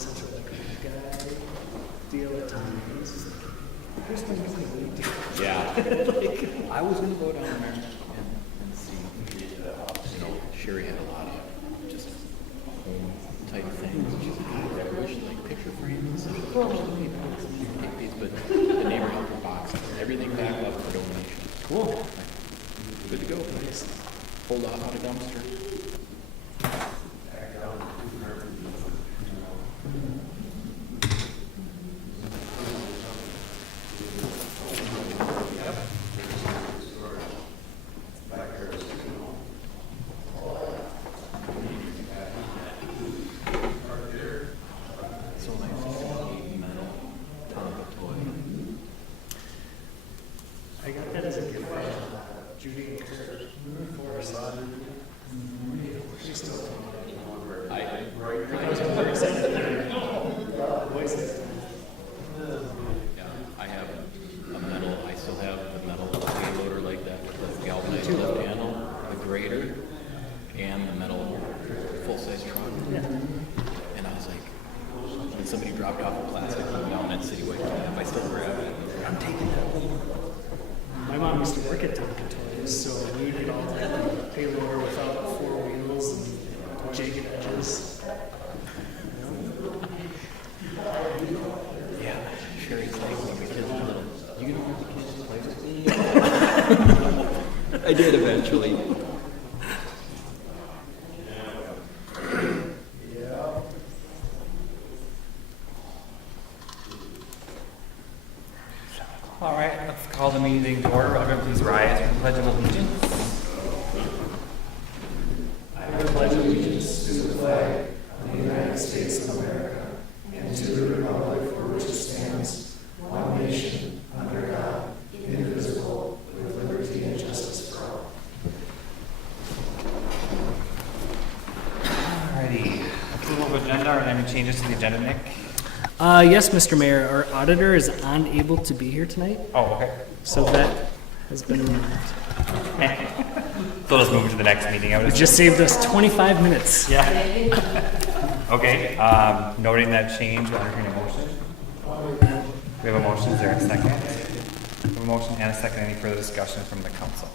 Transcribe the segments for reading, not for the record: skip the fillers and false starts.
such a guy deal at times. Here's my new deal. Yeah. I was gonna go down there and see. You know, Sherry had a lot of just home type things. She's like, I wish like picture frames and such. Take these, but the neighbor helped her box everything back up for donation. Cool. Good to go. Nice. Pulled out a dumpster. So nice. Metal Tonka toy. I got that as a gift from Judy and Kurt for our son. She's still I was very excited. Voices. Yeah, I have a metal, I still have the metal payloader like that with the galvanized lift handle, the grader, and the metal full-size truck. Yeah. And I was like, when somebody dropped off a plastic one down at Cityway camp, I still grab it. I'm taking that home. My mom used to work at Tonka Toys, so we did all like the payloader without four wheels and jagged edges. Yeah, Sherry's like, when the kids were little, you gonna want the kids to play with me? I did eventually. All right, let's call the meeting to order. Everyone please rise for the Pledge of Allegiance. Alrighty, approval of agenda. Are there any changes to the agenda, Nick? Yes, Mr. Mayor, our auditor is unable to be here tonight, Oh, okay. so that has been, So let's move to the next meeting. I would it assume. just saved us 25 minutes. Yeah. Okay, noting that change, we'll entertain a motion. We have a motion, is there a second? We have a motion and a second. Any further discussion from the council?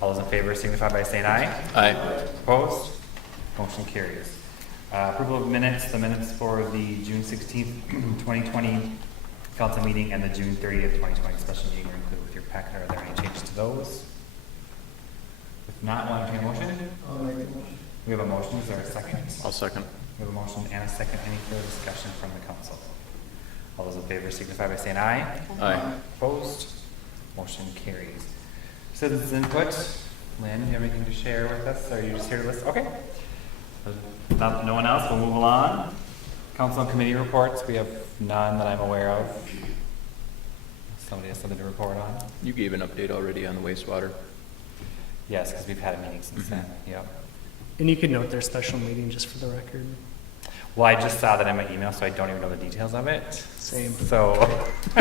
All those in favor signify by saying aye. Aye. Opposed? Motion carries. Approval of minutes, the minutes for the June 16th, 2020 council meeting and the June 30th, 2020 special meeting are included with your packet. Are there any changes to those? If not, we'll entertain a motion. We have a motion, is there a second? I'll second. We have a motion and a second. Any further discussion from the council? All those in favor signify by saying aye. Aye. Opposed? Motion carries. Citizens input. Lynn, do you have anything to share with us? Or are you just here to listen? Okay. No one else, we'll move along. Council and committee reports, we have none that I'm aware of. Somebody has something to report on? You gave an update already on the wastewater. Yes, because we've had a meeting since then, yep. And you could note their special meeting just for the record. Well, I just saw that in my email, so I don't even know the details of it. Same. So,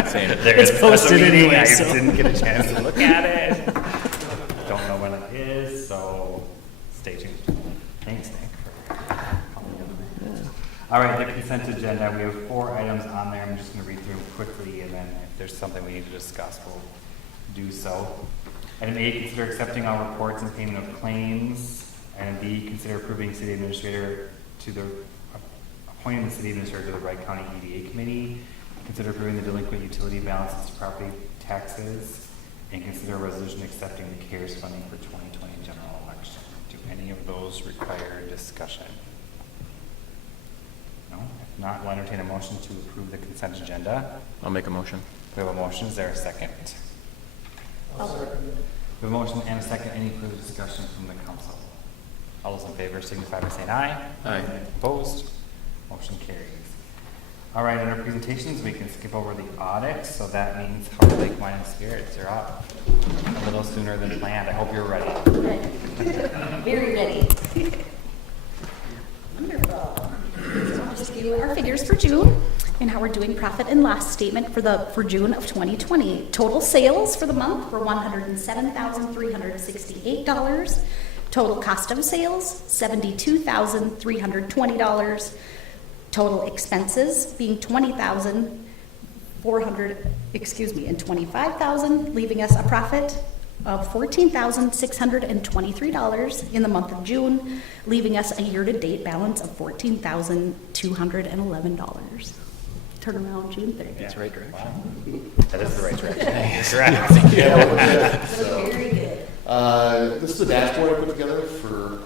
Same. there is It's a special posted meeting. anyway, I so. didn't get a chance to look at it. Don't know when it is, so stay tuned. Thanks, Nick. All right, the consent agenda, we have 4 items on there. I'm just going to read through them quickly, and then if there's something we need to discuss, we'll do so. Item A, consider accepting all reports and payment of claims. Item B, consider approving city administrator to the, appointing the city administrator to the Wright County EDA Committee. Consider approving the delinquent utility balances to property taxes. And consider a resolution accepting the CARES funding for 2020 general election. Do any of those require discussion? No? If not, we'll entertain a motion to approve the consent agenda. I'll make a motion. We have a motion. Is there a second? We have a motion and a second. Any further discussion from the council? All those in favor signify by saying aye. Aye. Opposed? Motion carries. All right, under presentations, we can skip over the audit. So that means Harbor Lake Wine and Spirits are up a little sooner than planned. I hope you're ready. Very ready. Wonderful. So I'll just give you our figures for June and how we're doing profit and loss statement for June of 2020. Total sales for the month were $107,368. Total cost of sales, $72,320. Total expenses being $25,000, leaving us a profit of $14,623 in the month of June, leaving us a year-to-date balance of $14,211. Turn around June 30th. That's the right direction. That is the right direction. Correct. Very good. This is the dashboard I put together for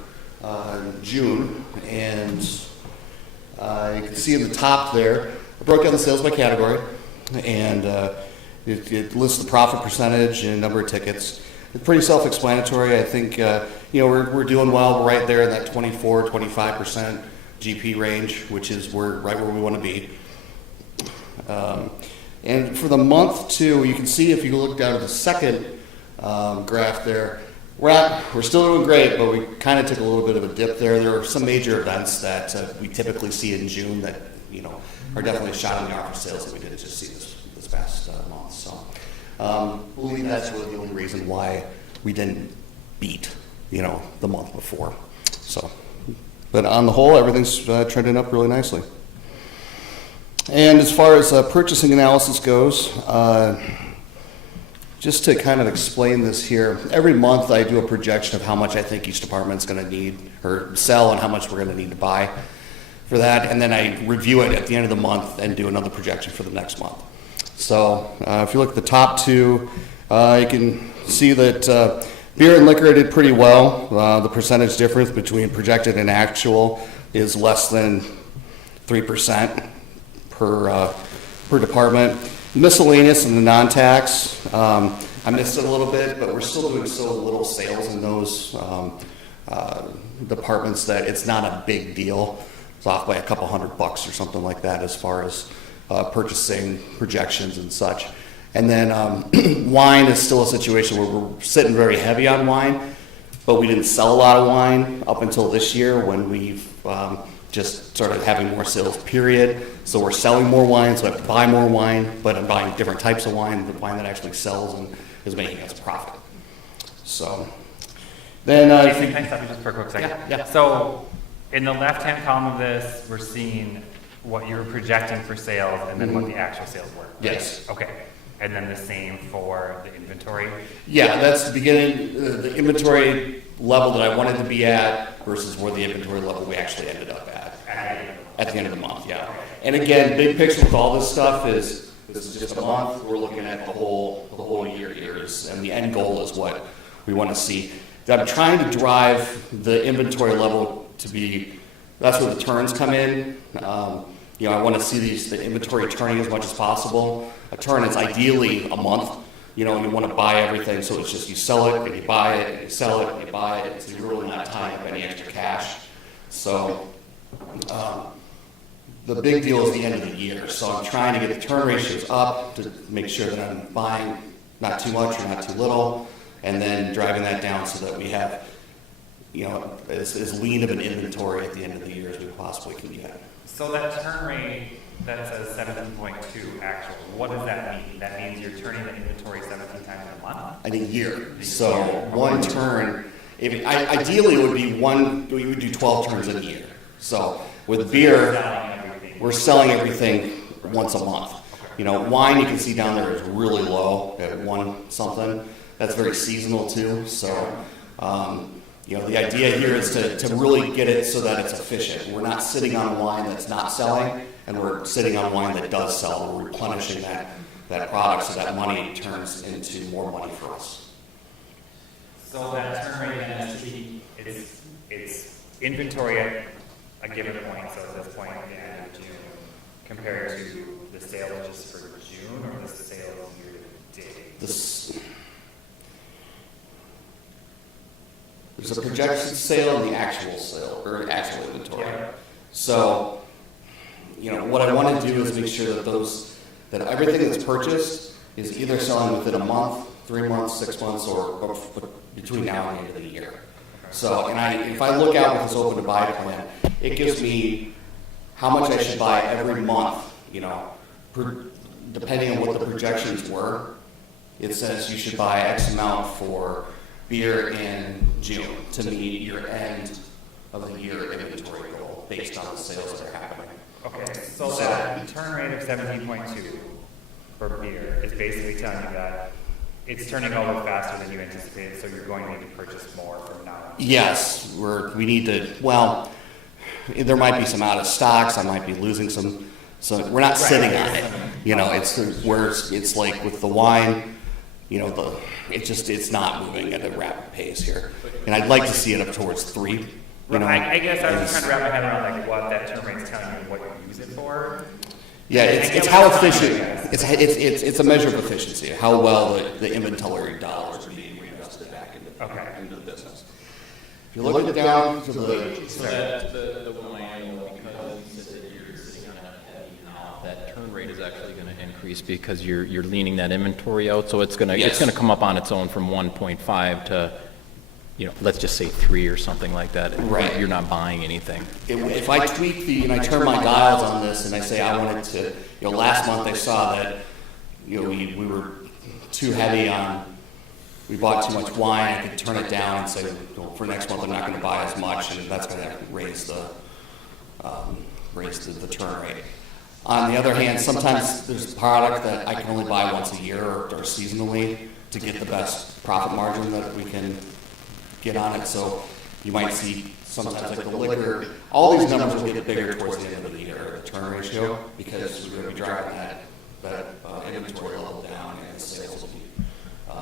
June, and you can see in the top there, I broke down the sales by category, and it lists the profit percentage and number of tickets. It's pretty self-explanatory. I think we're doing well. We're right there in that 24-25% GP range, which is right where we want to be. And for the month too, you can see if you look down at the second graph there, we're still doing great, but we kind of took a little bit of a dip there. There are some major events that we typically see in June that are definitely a shot in the arm for sales that we didn't just see this past month. So believe that's really the only reason why we didn't beat the month before. So, but on the whole, everything's trending up really nicely. And as far as purchasing analysis goes, just to kind of explain this here, every month I do a projection of how much I think each department's going to need or sell and how much we're going to need to buy for that. And then I review it at the end of the month and do another projection for the next month. So if you look at the top two, you can see that beer and liquor did pretty well. The percentage difference between projected and actual is less than 3%. Per department. Miscellaneous and the non-tax, I missed it a little bit, but we're still doing so little sales in those departments that it's not a big deal. It's off by a couple $100 or something like that as far as purchasing projections and such. And then wine is still a situation where we're sitting very heavy on wine, but we didn't sell a lot of wine up until this year when we've just started having more sales, period. So we're selling more wine, so I have to buy more wine, but I'm buying different types of wine, the wine that actually sells and is making us a profit. So then... Jason, can I stop you just for a quick second? Yeah. So in the left-hand column of this, we're seeing what you were projecting for sales and then what the actual sales were. Yes. Okay. And then the same for the inventory? Yeah, that's the beginning, the inventory level that I wanted to be at versus where the inventory level we actually ended up at the end of the month, yeah. And again, big picture with all this stuff is, this is just a month, we're looking at the whole years, and the end goal is what we want to see. I'm trying to drive the inventory level to be, that's where the turns come in. I want to see the inventory turning as much as possible. A turn is ideally a month. You want to buy everything, so it's just you sell it and you buy it, and you sell it and you buy it. So you're really not tying up any extra cash. So the big deal is the end of the year. So I'm trying to get the turn ratios up to make sure that I'm buying not too much or not too little, and then driving that down so that we have, as lean of an inventory at the end of the year as we possibly can get. So that turn rate that says 17.2 actual, what does that mean? That means you're turning the inventory 17 times in a month? In a year. So one turn, ideally it would be we would do 12 turns in a year. So with beer, we're selling everything once a month. Wine you can see down there is really low at 1 something. That's very seasonal too. So, the idea here is to really get it so that it's efficient. We're not sitting on wine that's not selling, and we're sitting on wine that does sell. We're replenishing that product so that money turns into more money for us. So that turn rate then should be, it's inventory at a given point, so at this point at the end of June, compared to the sales just for June or the sales year to date? There's a projection sale and the actual sale, or actual inventory. Yeah. So, what I want to do is make sure that everything that's purchased is either selling within a month, 3 months, 6 months, or between now and the end of the year. So, if I look out with this open to buy plan, it gives me how much I should buy every month, depending on what the projections were. It says you should buy X amount for beer in June to meet your end of the year inventory goal based on the sales that are happening. Okay, so that turn rate of 17.2 for beer is basically telling you that it's turning over faster than you anticipated, so you're going to need to purchase more from now on. Yes, we need to, well, there might be some out of stocks, I might be losing some, so we're not sitting on it. You know, it's like with the wine, you know, it's not moving at a rapid pace here. And I'd like to see it up towards 3. You know, I guess I was just trying to wrap my head around like what that turn rate's telling you what you use it for. yeah, it's how efficient, it's a measure of efficiency, how well the inventory dollars are being reinvested back into the business. If you look at down to So that the wine, because you're sitting on that heavy now, that turn rate is actually going to increase because you're leaning that inventory out. So it's going to come up on its own from 1.5 to, let's just say 3 or something like that. Right. You're not buying anything. If I tweak and I turn my dials on this and I say I wanted to, last month I saw that, we were too heavy on, we bought too much wine, I could turn it down and say, for next month I'm not gonna buy as much, and that's gonna raise the turn rate. On the other hand, sometimes there's product that I can only buy once a year or seasonally to get the best profit margin that we can get on it. So you might see sometimes like the liquor, all these numbers will get bigger towards the end of the year, the turn ratio, because we're going to be driving that inventory level down and the sales will be.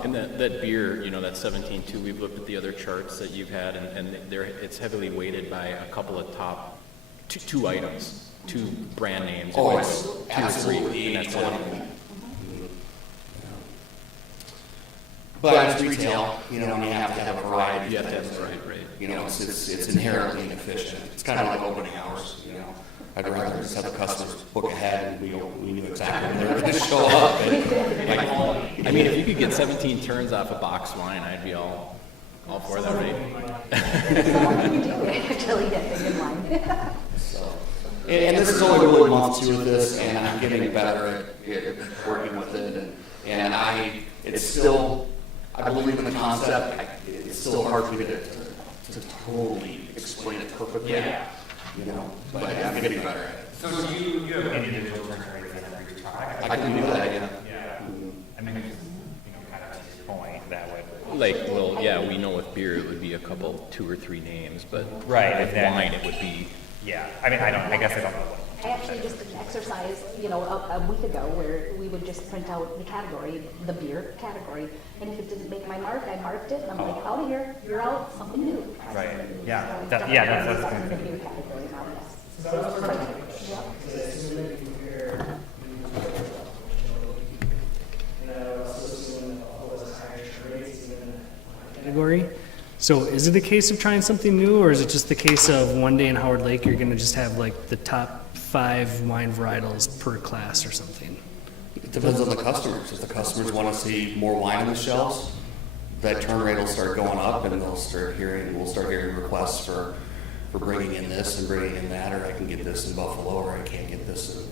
And that beer, that 17.2, we've looked at the other charts that you've had, and it's heavily weighted by a couple of top two items, 2 brand names. Oh, it's 2 or 3, absolutely and that's 80/20. But it's retail, and you have to have a variety. You have to have a variety, right. It's inherently inefficient. It's kind of like opening hours, I'd rather just have the customers book ahead and we knew exactly when they were going to show up. I mean, if you could get 17 turns off a box wine, I'd be all for that, right? Actually, get big in line. And this is only really month 2 of this, and I'm getting better at working with it. And it's still, I believe in the concept. It's still hard for me to totally explain it perfectly. Yeah. But I'm getting better at it. So do you have any digital turn rates for your product? I can do that, yeah. Yeah. I mean, kind of to your point, that would. We know with beer it would be a couple, 2 or 3 names, but Right, with exactly. wine it would be. Yeah. I mean, I guess I don't know what. I actually just did an exercise, a week ago where we would just print out the category, the beer category, and if it didn't make my mark, I marked it, and I'm like, out of here, you're out, something new. Try Right. something new. Yeah. So That's definitely good. the beer category now, yes. Category. So is it a case of trying something new, or is it just the case of one day in Howard Lake you're going to just have like the top 5 wine varietals per class or something? It depends on the customers. If the customers want to see more wine on the shelves, that turn rate will start going up, and we'll start hearing requests for bringing in this and bringing in that, or I can get this in Buffalo, or I can't get this in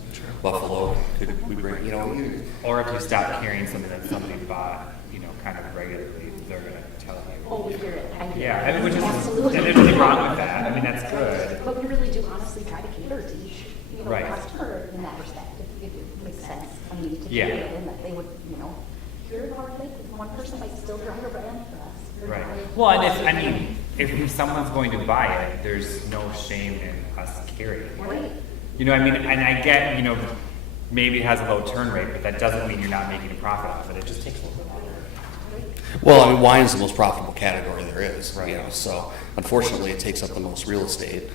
Buffalo. Could we bring, Or if you stop carrying something that somebody bought, kind of regularly, they're going to tell you. Oh, we hear it, I hear it. Yeah, I mean, which is, Absolutely. and there's nothing wrong with that. I mean, that's good. But we really do honestly try to cater to each, Right. customer in that respect, if it makes sense. I mean, to Yeah. do it, and that they would, here at Howard Lake, one person might still drive a brand for us. Or Right. drive- Well, and if someone's going to buy it, there's no shame in us carrying it. Right. And I get, maybe it has a low turn rate, but that doesn't mean you're not making a profit off it. It just takes a little bit longer. Well, wine is the most profitable category there is, so unfortunately it takes up the most real estate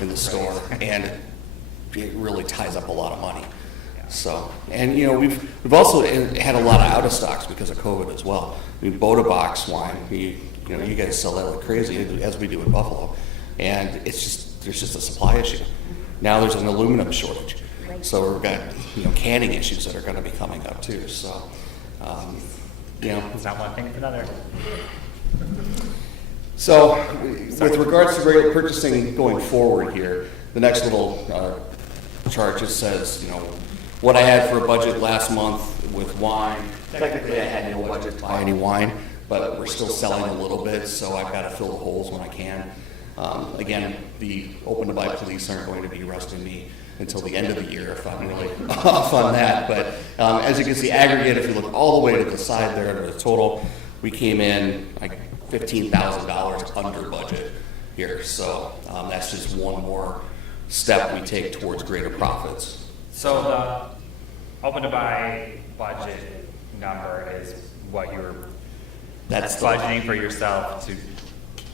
in the store, and it really ties up a lot of money. So, and we've also had a lot of out of stocks because of COVID as well. I mean, Boda Box wine, you guys sell that like crazy, as we do in Buffalo, and there's just a supply issue. Now there's an aluminum shortage, so we've got canning issues that are going to be coming up too. So, It's not one thing, it's another. So, with regards to regular purchasing going forward here, the next little chart just says, what I had for a budget last month with wine. Technically, I had no budget to buy any wine, but we're still selling a little bit, so I've got to fill the holes when I can. Again, the open to buy police aren't going to be arresting me until the end of the year if I'm really off on that. But as you can see, aggregate, if you look all the way to the side there, to the total, we came in like $15,000 under budget here. So that's just one more step we take towards greater profits. So the open to buy budget number is what you're That's the, budgeting for yourself to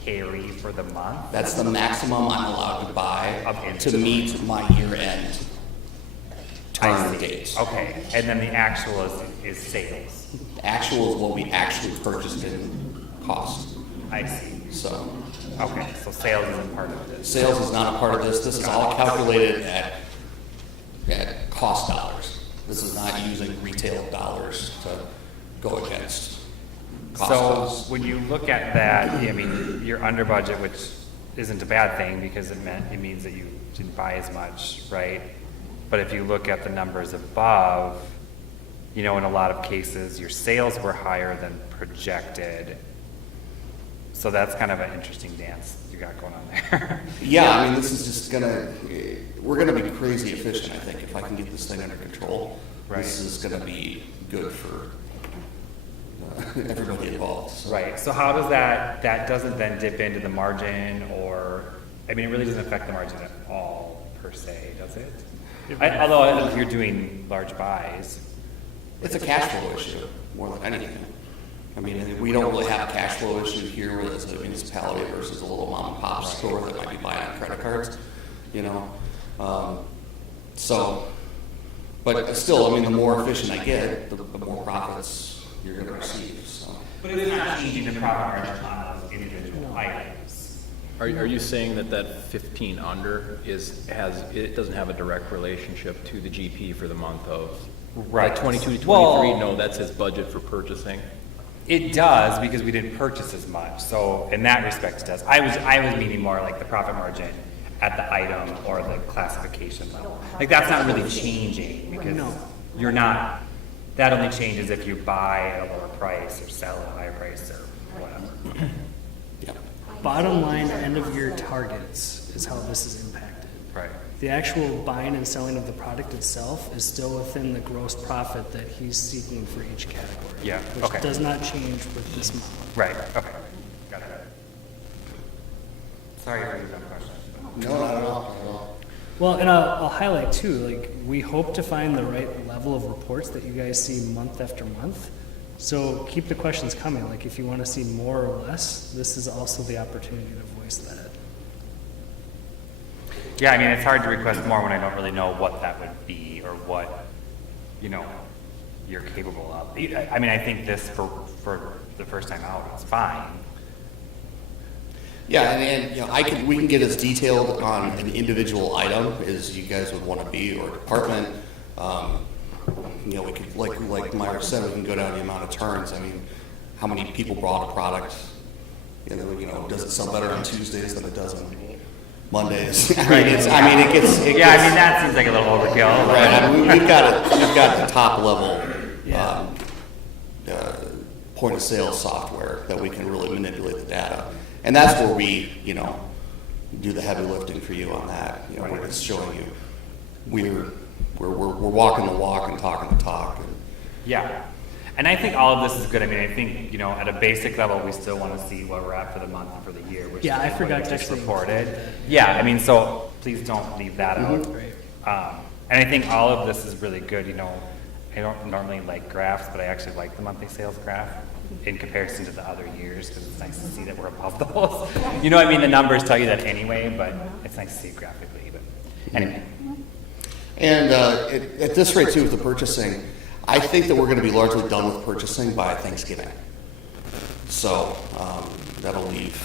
carry for the month? that's the maximum I'm allowed to buy to meet my year-end turn dates. Okay, and then the actual is sales. Actual is what we actually purchased in cost. I see. So Okay, so sales isn't part of this. sales is not a part of this. This is all calculated at cost dollars. This is not using retail dollars to go against cost So dollars. when you look at that, I mean, you're under budget, which isn't a bad thing because it means that you didn't buy as much, right? But if you look at the numbers above, you know, in a lot of cases, your sales were higher than projected. So that's kind of an interesting dance you got going on there. Yeah, I mean, this is just we're gonna be crazy efficient, I think, if I can get this thing under control. Right. This is gonna be good for everybody involved. So. Right, so how does that doesn't then dip into the margin or, I mean, it really doesn't affect the margin at all per se, does it? Although if you're doing large buys. It's a cash flow issue more than anything. I mean, we don't really have a cash flow issue here as a municipality versus a little mom and pop store that might be buying on credit cards, you know. But still, I mean, the more efficient I get, the more profits you're going to receive. So. But it's not changing the profit margin on those individual items. Are you saying that 15 under it doesn't have a direct relationship to the GP for the month of Right. like 22 to 23? Well- No, that's his budget for purchasing. It does because we didn't purchase as much, so in that respect it does. I was meaning more like the profit margin at the item or the classification level. Like that's not really changing because you're not, that only changes if you buy at a lower price or sell at a higher price or whatever. Yeah. Bottom line, end of year targets is how this is impacted. Right. The actual buying and selling of the product itself is still within the gross profit that he's seeking for each category. Yeah, Which okay. does not change with this model. Right, okay. Got it. Sorry for your dumb question. No, not at all. Well, and I'll highlight too, like, we hope to find the right level of reports that you guys see month after month. So keep the questions coming. Like, if you want to see more or less, this is also the opportunity to voice that. Yeah, I mean, it's hard to request more when I don't really know what that would be or what, you know, you're capable of. I mean, I think this for the first time out is fine. Yeah, and you know, we can get as detailed on an individual item as you guys would want to be, or department. You know, we could, like Myra said, we can go down the amount of turns. I mean, how many people brought a product? You know, does it sell better on Tuesdays than it does on Mondays? I mean, it gets. Yeah, I mean, that seems like a little overkill. Right. I mean, we've got the top level point of sale software that we can really manipulate the data, and that's where we, you know, do the heavy lifting for you on that. You know, we're just showing you we're walking the walk and talking the talk. And, Yeah. And I think all of this is good. I mean, I think, you know, at a basic level, we still want to see where we're at for the month and for the year, which Yeah, I is what forgot you to just actually reported. include that. Yeah, I mean, so please don't leave that out. Right. And I think all of this is really good. You know, I don't normally like graphs, but I actually like the monthly sales graph in comparison to the other years because it's nice to see that we're above those. You know, I mean, the numbers tell you that anyway, but it's nice to see it graphically. But anyway. And at this rate too, with the purchasing, I think that we're going to be largely done with purchasing by Thanksgiving. So that'll leave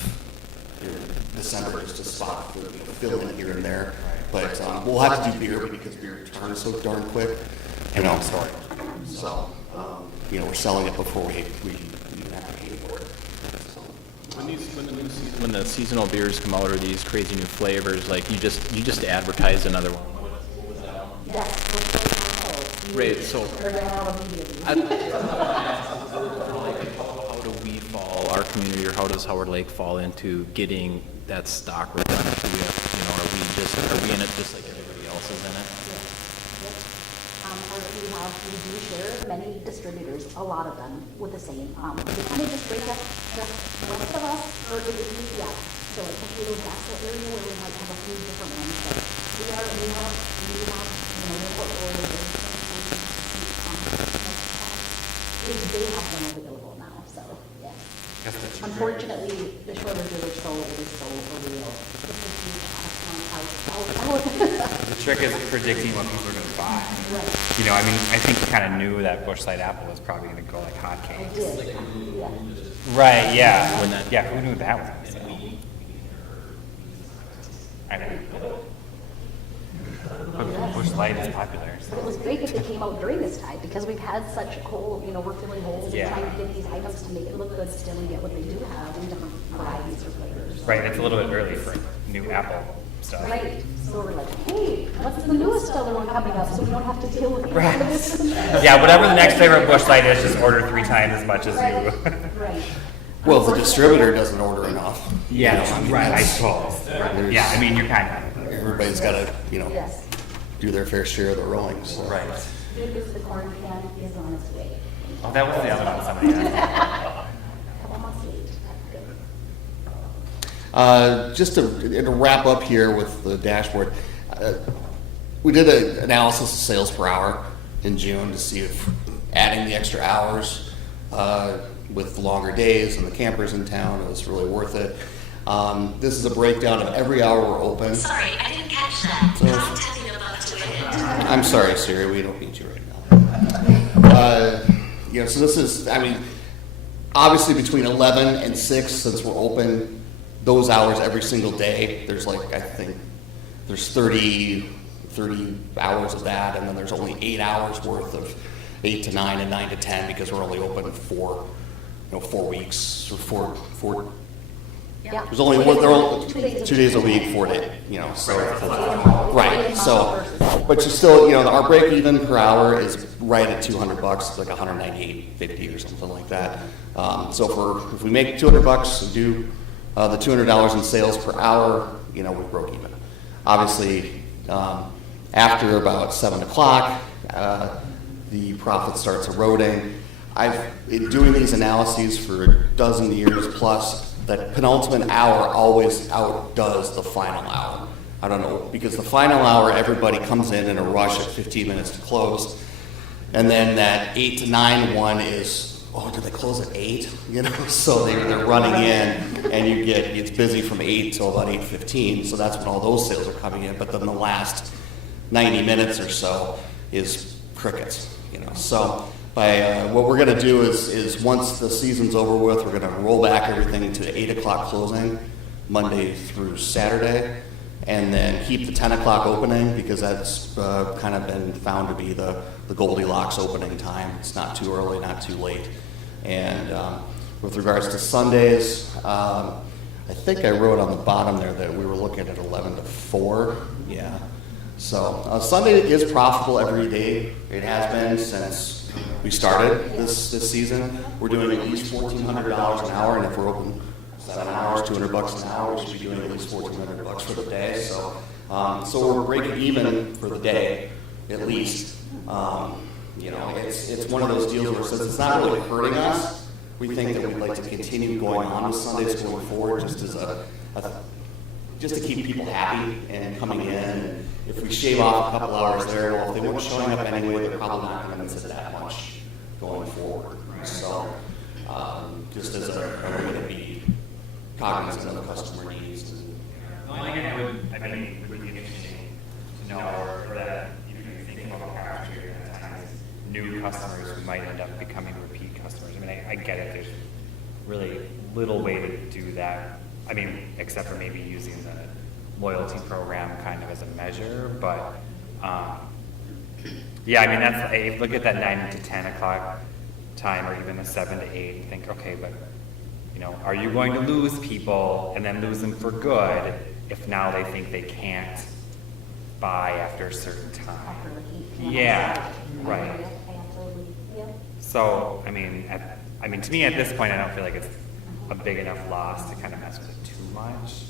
December just a spot for fill in here and there. But we'll have to do beer because beer turns so darn quick. You know, so you know, we're selling it before we even have to pay for it. So. When the seasonal beers come out or these crazy new flavors, like you just advertise another one. Right, so how do we fall, our community, or how does Howard Lake fall into getting that stock replenished? Do we have, you know, are we in it just like everybody else? else is in it? Yep. We do share many distributors, a lot of them with the same. They kind of just break up just west of us, or yeah. So like the little Gasol area where we might have a few different ones, but we have, what order they have them available now, so, yeah. Unfortunately, the shortages are so real. It's a huge out. The trick is predicting what people are going to buy. Right. You know, I mean, I think you kind of knew that Busch Light apple was probably going to go like I hotcakes. did, yeah. Right, yeah. When that- Yeah, who knew that was going to sell? I know. But Busch Light is popular. But So. it was great that they came out during this time, because we've had such hole, we're filling holes and Yeah. trying to get these items to make it look good still and get what they do have in different varieties or flavors. Right, it's a little bit early for new Apple stuff. Right, so we're like, hey, what's the newest other one coming up, so we don't have to deal with Right. all of this and that. Yeah, whatever the next flavor of Busch Light is, just order 3 times as much as you. Right. Well, if the distributor doesn't order enough. Yeah, I mean, right, I that's- suppose. there's- Yeah, I mean, you're kind of. Everybody's got to, Yes. do their fair share of the rowing, so. Right. Good news, the corn can is on its way. Oh, that was the other one somebody asked. Couple months late. Good. Just to wrap up here with the dashboard, we did an analysis of sales per hour in June to see if adding the extra hours with the longer days and the campers in town was really worth it. This is a breakdown of every hour we're open. Sorry, I didn't catch that. So- Contacting about to it. I'm sorry, Siri, we don't need you right now. So this is, obviously between 11 and 6, since we're open, those hours every single day, there's I think, there's 30 hours of that, and then there's only 8 hours worth of 8 to 9 and 9 to 10, because we're only open for, 4 weeks, or four. Yeah. There's only one, they're only 2 days a week, 4 days, so. Right, so, but you still, our break even per hour is right at $200, it's like $198.50 or something like that. So if we make $200 and do the $200 in sales per hour, we broke even. Obviously, after about 7 o'clock, the profit starts eroding. I've been doing these analyses for a dozen years plus. That penultimate hour always outdoes the final hour. I don't know, because the final hour, everybody comes in a rush at 15 minutes to close. And then that 8 to 9 one is, do they close at 8? So they're running in, and it's busy from 8 till about 8:15, so that's when all those sales are coming in. But then the last 90 minutes or so is crickets, So what we're going to do is once the season's over with, we're going to roll back everything to 8 o'clock closing, Monday through Saturday, and then keep the 10 o'clock opening, because that's kind of been found to be the Goldilocks opening time. It's not too early, not too late. And with regards to Sundays, I think I wrote on the bottom there that we were looking at 11 to 4. Yeah. So Sunday is profitable every day. It has been since we started this season. We're doing at least $1,400 an hour, and if we're open 7 hours, $200 an hour, we should be doing at least $1,400 for the day. So we're breaking even for the day, at least. It's one of those deals where since it's not really hurting us, we think that we'd like to continue going on with Sundays going forward, just as just to keep people happy and coming in. And if we shave off a couple hours there, well, if they weren't showing up anyway, they're probably not going to miss it that much going forward. So, just as a way to be cognizant of the customer needs. The only thing it would be interesting to know, or that you can think about capturing at times, new customers who might end up becoming repeat customers. I get it. There's really little way to do that. Except for maybe using the loyalty program kind of as a measure, but that's, if you look at that 9 to 10 o'clock time, or even the 7 to 8, think, okay, but are you going to lose people and then lose them for good if now they think they can't buy after a certain time? After like 8 p.m. Yeah, right. Absolutely, yeah. So, to me at this point, I don't feel like it's a big enough loss to kind of mess with it too much.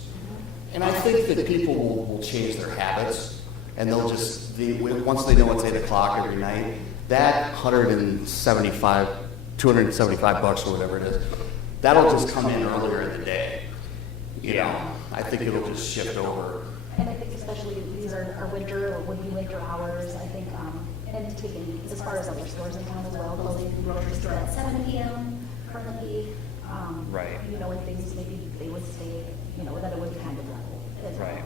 And I think that people will change their habits. And they'll just, once they know it's 8 o'clock every night, that 175, 275 bucks or whatever it is, that'll just come in earlier in the day. You know, I think it'll just shift over. And I think especially these are winter or would be winter hours, I think, and taking, as far as other stores in town as well, closing the grocery store at 7 PM currently. Right. You know, and things, maybe they would stay, you know, that it would kind of level as well. Right.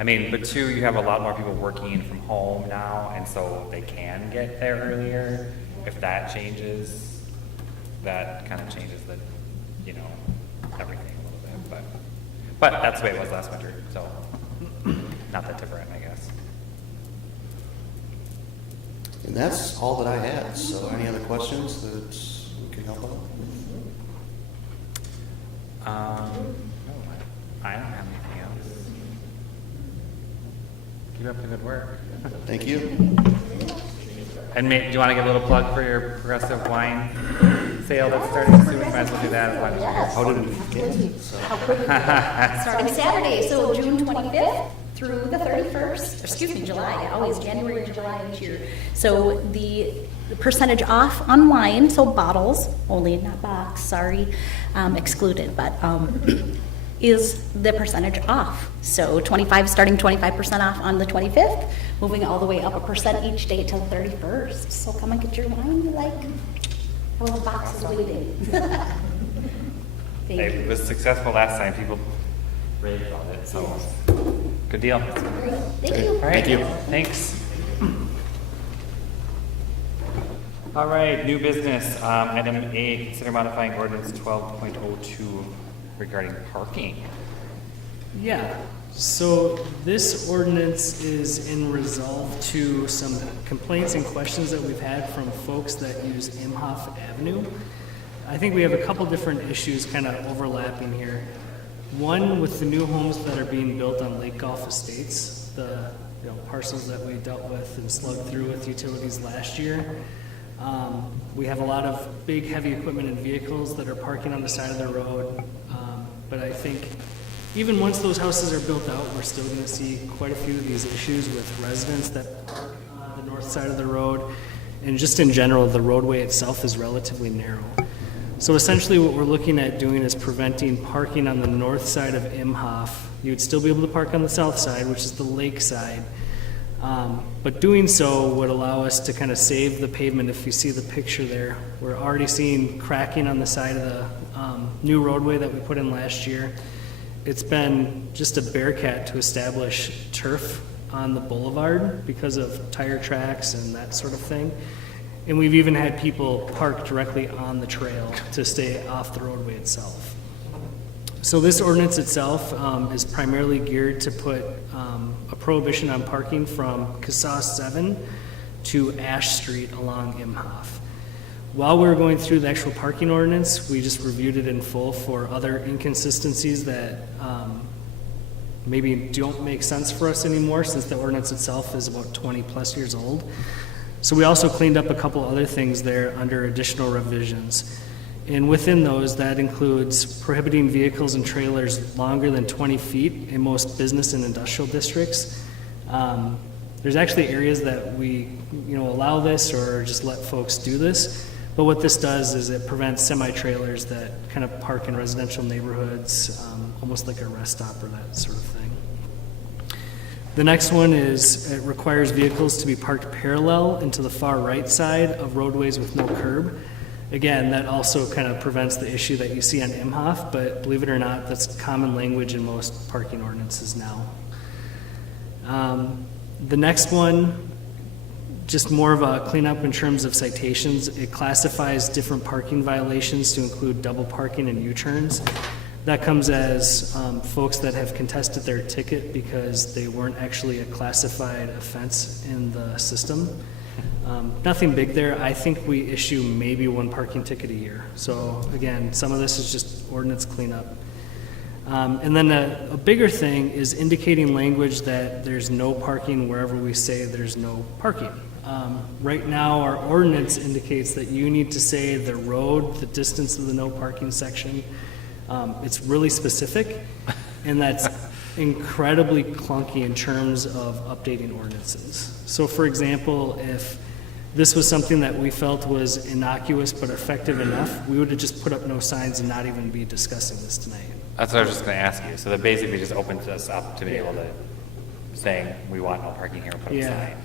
I mean, but two, you have a lot more people working from home now, and so they can get there earlier. If that changes, that kind of changes the, you know, everything a little bit. But that's the way it was last winter, so not that different, I guess. And that's all that I had. So any other questions that we can help out? No, I don't have anything else. Keep up the good work. Thank you. And do you want to give a little plug for your progressive wine sale that's starting soon? Might as well do that as much. Yes. How did we forget? How quickly. Starting Saturday, so June 25th through the 31st, excuse me, July, always January and July each year. So the percentage off on wine, so bottles, only not box, sorry, excluded, but is the percentage off. So starting 25% off on the 25th, moving all the way up 1% each day till the 31st. So come and get your wine you like. A little box is waiting. Thank It you. was successful last time. People raved about it, so good deal. All Thank you. right. Thank you. Thanks. All right, new business. Item A, consider modifying ordinance 12.02 regarding parking. Yeah, so this ordinance is in resolve to some complaints and questions that we've had from folks that use Imhoff Avenue. I think we have a couple different issues kind of overlapping here. One, with the new homes that are being built on Lake Golf Estates, the parcels that we dealt with and slugged through with utilities last year. We have a lot of big, heavy equipment and vehicles that are parking on the side of the road. But I think even once those houses are built out, we're still going to see quite a few of these issues with residents that park on the north side of the road. And just in general, the roadway itself is relatively narrow. So essentially what we're looking at doing is preventing parking on the north side of Imhoff. You would still be able to park on the south side, which is the lake side. But doing so would allow us to kind of save the pavement. If you see the picture there, we're already seeing cracking on the side of the new roadway that we put in last year. It's been just a bear cat to establish turf on the boulevard because of tire tracks and that sort of thing. And we've even had people park directly on the trail to stay off the roadway itself. So this ordinance itself is primarily geared to put a prohibition on parking from Casas 7 to Ash Street along Imhoff. While we were going through the actual parking ordinance, we just reviewed it in full for other inconsistencies that maybe don't make sense for us anymore, since the ordinance itself is about 20 plus years old. So we also cleaned up a couple other things there under additional revisions. And within those, that includes prohibiting vehicles and trailers longer than 20 feet in most business and industrial districts. There's actually areas that we allow this or just let folks do this. But what this does is it prevents semi-trailers that kind of park in residential neighborhoods, almost like a rest stop or that sort of thing. The next one is it requires vehicles to be parked parallel into the far right side of roadways with no curb. Again, that also kind of prevents the issue that you see on Imhoff, but believe it or not, that's common language in most parking ordinances now. The next one, just more of a cleanup in terms of citations. It classifies different parking violations to include double parking and U-turns. That comes as folks that have contested their ticket because they weren't actually a classified offense in the system. Nothing big there. I think we issue maybe one parking ticket a year. So again, some of this is just ordinance cleanup. And then a bigger thing is indicating language that there's no parking wherever we say there's no parking. Right now, our ordinance indicates that you need to say the road, the distance of the no parking section. It's really specific, and that's incredibly clunky in terms of updating ordinances. So for example, if this was something that we felt was innocuous but effective enough, we would have just put up no signs and not even be discussing this tonight. That's what I was just gonna ask you. So that basically just opens us up to be able to saying, we want no parking here, put up a Yeah. sign.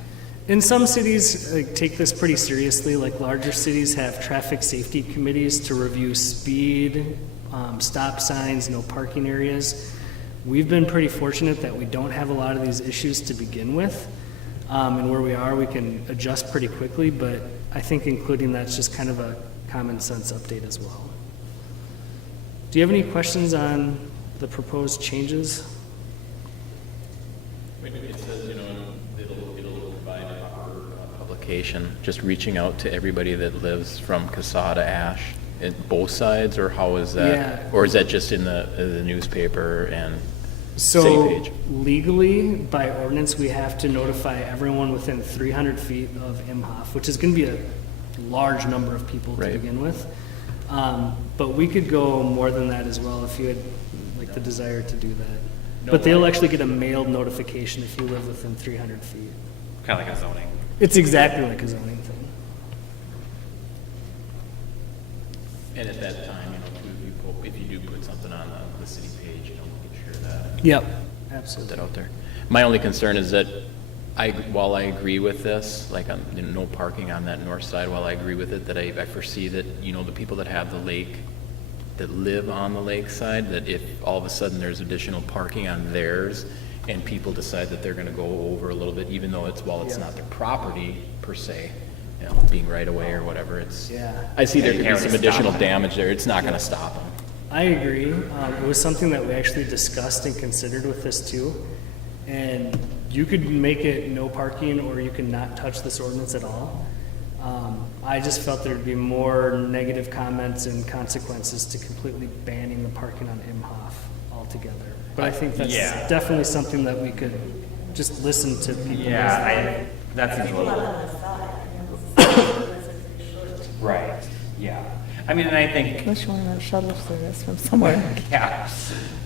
In some cities, take this pretty seriously, like larger cities have traffic safety committees to review speed, stop signs, no parking areas. We've been pretty fortunate that we don't have a lot of these issues to begin with. And where we are, we can adjust pretty quickly, but I think including that's just kind of a common sense update as well. Do you have any questions on the proposed changes? It says, it'll provide a proper publication, just reaching out to everybody that lives from CASA to Ash, in both sides, or how is that? Yeah. Or is that just in the newspaper and city So page? legally, by ordinance, we have to notify everyone within 300 feet of Imhoff, which is going to be a large number of people to Right. begin with. But we could go more than that as well if you had like the desire to do that. But they'll actually get a mailed notification if you live within 300 feet. Kind of like a zoning. It's exactly like a zoning thing. And at that time, if you do put something on the city page, we can share that. Yep, Put absolutely. that out there. My only concern is that while I agree with this, like no parking on that north side, while I agree with it, that I foresee that, the people that have the lake, that live on the lake side, that if all of a sudden there's additional parking on theirs and people decide that they're gonna go over a little bit, even though it's not their property per se, being right away or whatever, Yeah. I see there you could be can't some really stop additional them. damage there. It's not gonna stop them. I agree. It was something that we actually discussed and considered with this too. And you could make it no parking or you could not touch this ordinance at all. I just felt there'd be more negative comments and consequences to completely banning the parking on Imhoff altogether. But I think that's Yeah. definitely something that we could just listen to people. That seems a little. Right, yeah. I mean, and I think, Unless you want a shuttle service from somewhere. yeah,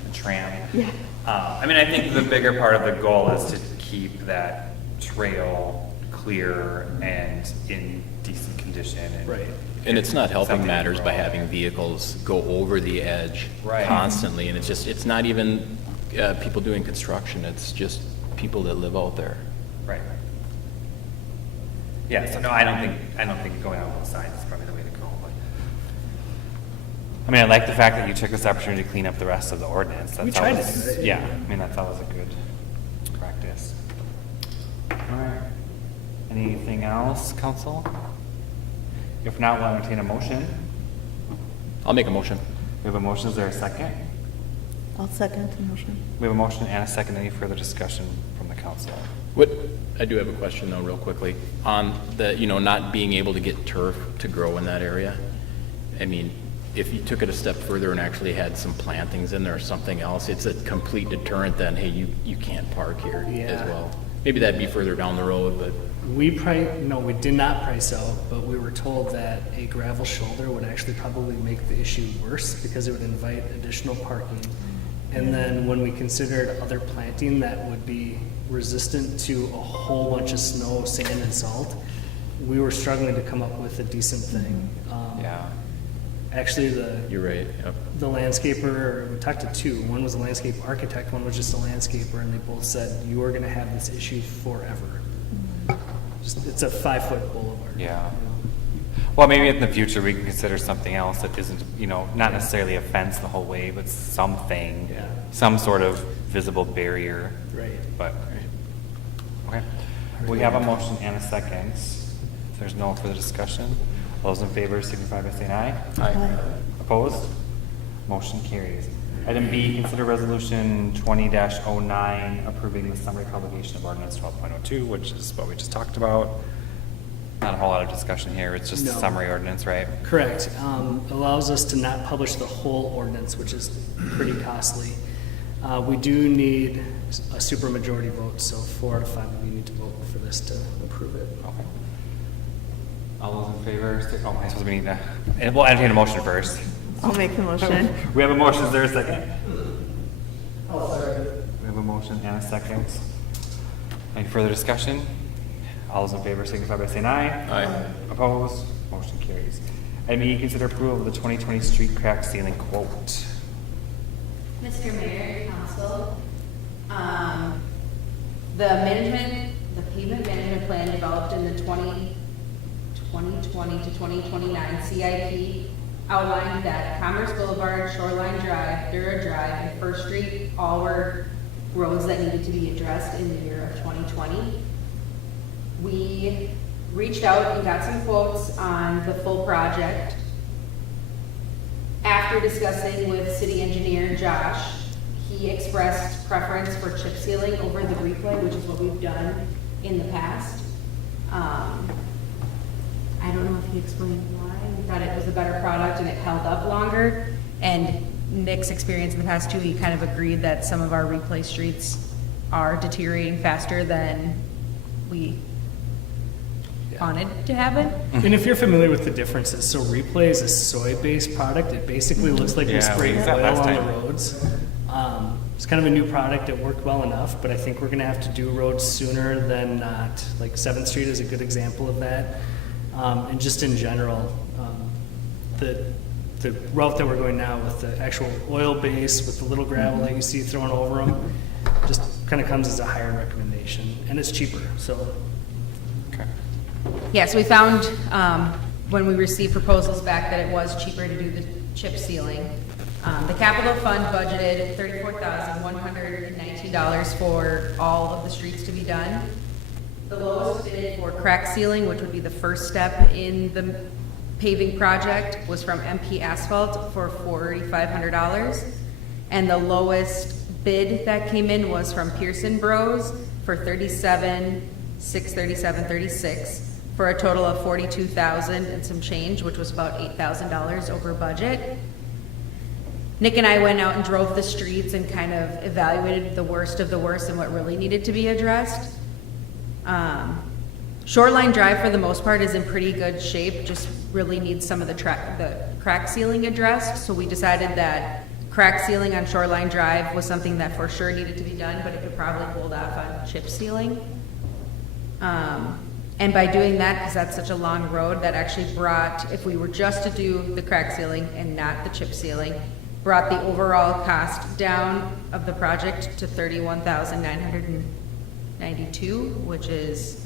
a tram. Yeah. I mean, I think the bigger part of the goal is to keep that trail clear and in decent condition. And Right. And it's not helping something matters by to grow. having vehicles go over the edge Right. constantly, and it's not even people doing construction, it's just people that live out there. Right. Yeah, so no, I don't think going out both sides is probably the way to go, but. I mean, I like the fact that you took this opportunity to clean up the rest of the ordinance. That's We tried to always- do it. Yeah, I mean, that's always a good practice. All right. Anything else, council? If not, we'll entertain a motion. I'll make a motion. We have a motion, is there a second? I'll second the motion. We have a motion and a second. Any further discussion from the council? I do have a question though, real quickly, on the, not being able to get turf to grow in that area. I mean, if you took it a step further and actually had some plantings in there or something else, it's a complete deterrent then, hey, you can't park here as Yeah. well. Maybe that'd be further down the road, but We did not price out, but we were told that a gravel shoulder would actually probably make the issue worse because it would invite additional parking. And then when we considered other planting that would be resistant to a whole bunch of snow, sand, and salt, we were struggling to come up with a decent thing. Yeah. Actually, you're right, yep. the landscaper, we talked to two. One was a landscape architect, one was just a landscaper, and they both said, you are gonna have this issue forever. It's a 5-foot boulevard. Yeah. you know? Well, maybe in the future, we can consider something else that isn't, not necessarily a fence the whole way, but something, Yeah. some sort of visible barrier. Right. But, okay. We have a motion and a second. If there's no further discussion, all those in favor signify by saying aye. Aye. Opposed? Motion carries. Item B, consider resolution 20-09 approving the summary publication of ordinance 12.02, which is what we just talked about. Not a whole lot of discussion here, it's just a No. summary ordinance, right? Correct. Allows us to not publish the whole ordinance, which is pretty costly. We do need a supermajority vote, so 4 out of 5 of you need to vote for this to approve it. Okay. All those in favor, I suppose we need to, and we'll entertain a motion first. I'll make the motion. We have a motion, is there a second? We have a a motion and a second. Any further discussion? All those in favor signify by saying aye. Aye. Opposed? Motion carries. Item E, consider approval of the 2020 street crack ceiling quote. Mr. Mayor, Council, the pavement management plan developed in the 2020 to 2029 CIP outlined that Commerce Boulevard, Shoreline Drive, Dura Drive, and First Street all were roads that needed to be addressed in the year of 2020. We reached out and got some quotes on the full project. After discussing with city engineer Josh, he expressed preference for chip sealing over the replay, which is what we've done in the past. I don't know if he explained why. We thought it was a better product and it held up longer. And Nick's experience in the past too, he kind of agreed that some of our replay streets are deteriorating faster than we wanted to have it. And if you're familiar with the differences, so Replay is a soy-based product. It basically looks like we Yeah, sprayed we used that oil last on the time. roads. It's kind of a new product. It worked well enough, but I think we're gonna have to do roads sooner than not. Like 7th Street is a good example of that. And just in general, the route that we're going now with the actual oil base, with the little gravel that you see thrown over them, just kind of comes as a higher recommendation, and it's cheaper, so. Okay. Yeah, so we found, when we received proposals back, that it was cheaper to do the chip sealing. The capital fund budgeted $34,119 for all of the streets to be done. The lowest bid for crack sealing, which would be the first step in the paving project, was from MP Asphalt for $4,500. And the lowest bid that came in was from Pearson Bros for $37,637.36 for a total of $42,000 and some change, which was about $8,000 over budget. Nick and I went out and drove the streets and kind of evaluated the worst of the worst and what really needed to be addressed. Shoreline Drive, for the most part, is in pretty good shape, just really needs some of the crack sealing addressed. So we decided that crack sealing on Shoreline Drive was something that for sure needed to be done, but it could probably hold off on chip sealing. And by doing that, because that's such a long road, that actually brought, if we were just to do the crack sealing and not the chip sealing, brought the overall cost down of the project to $31,992, which is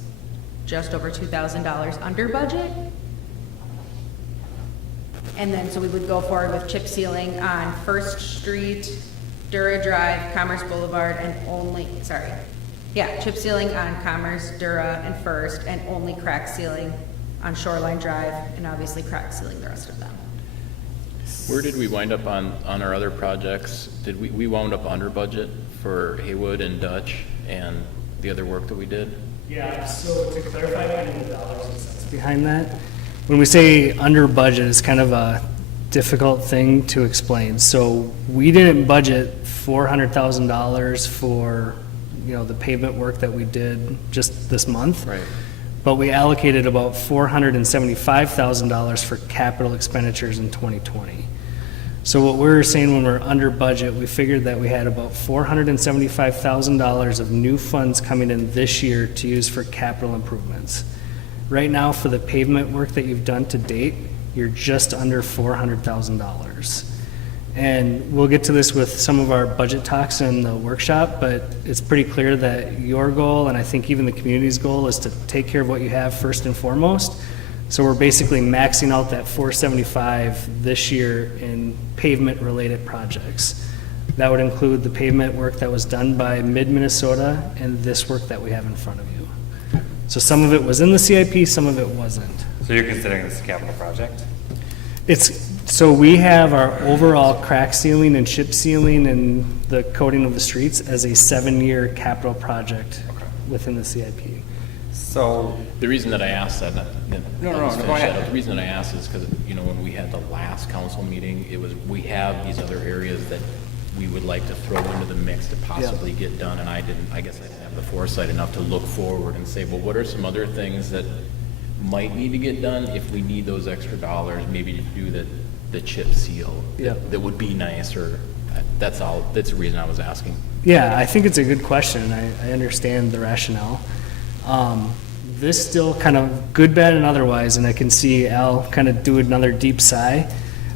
just over $2,000 under budget. And then, so we would go forward with chip sealing on First Street, Dura Drive, Commerce Boulevard, and chip sealing on Commerce, Dura, and First, and only crack sealing on Shoreline Drive, and obviously crack sealing the rest of them. Where did we wind up on our other projects? Did we wound up under budget for Haywood and Dutch and the other work that we did? Yeah, so to clarify kind of the dollars and cents behind that, when we say under budget, it's kind of a difficult thing to explain. So we didn't budget $400,000 for, the pavement work that we did just this month. Right. But we allocated about $475,000 for capital expenditures in 2020. So what we're saying when we're under budget, we figured that we had about $475,000 of new funds coming in this year to use for capital improvements. Right now, for the pavement work that you've done to date, you're just under $400,000. And we'll get to this with some of our budget talks in the workshop, but it's pretty clear that your goal, and I think even the community's goal, is to take care of what you have first and foremost. So we're basically maxing out that 475 this year in pavement-related projects. That would include the pavement work that was done by Mid-Minnesota and this work that we have in front of you. So some of it was in the CIP, some of it wasn't. So you're considering this a capital project? So we have our overall crack sealing and chip sealing and the coating of the streets as a 7-year capital project within the CIP. So, The reason that I asked that, No, go ahead. The reason that I asked is because, when we had the last council meeting, we have these other areas that we would like to throw into the mix to possibly get done, and I guess I didn't have the foresight enough to look forward and say, well, what are some other things that might need to get done if we need those extra dollars, maybe to do the chip seal? Yeah. That would be nice, or that's all, that's the reason I was asking. Yeah, I think it's a good question. I understand the rationale. This still kind of good, bad, and otherwise, and I can see Al kind of do another deep sigh.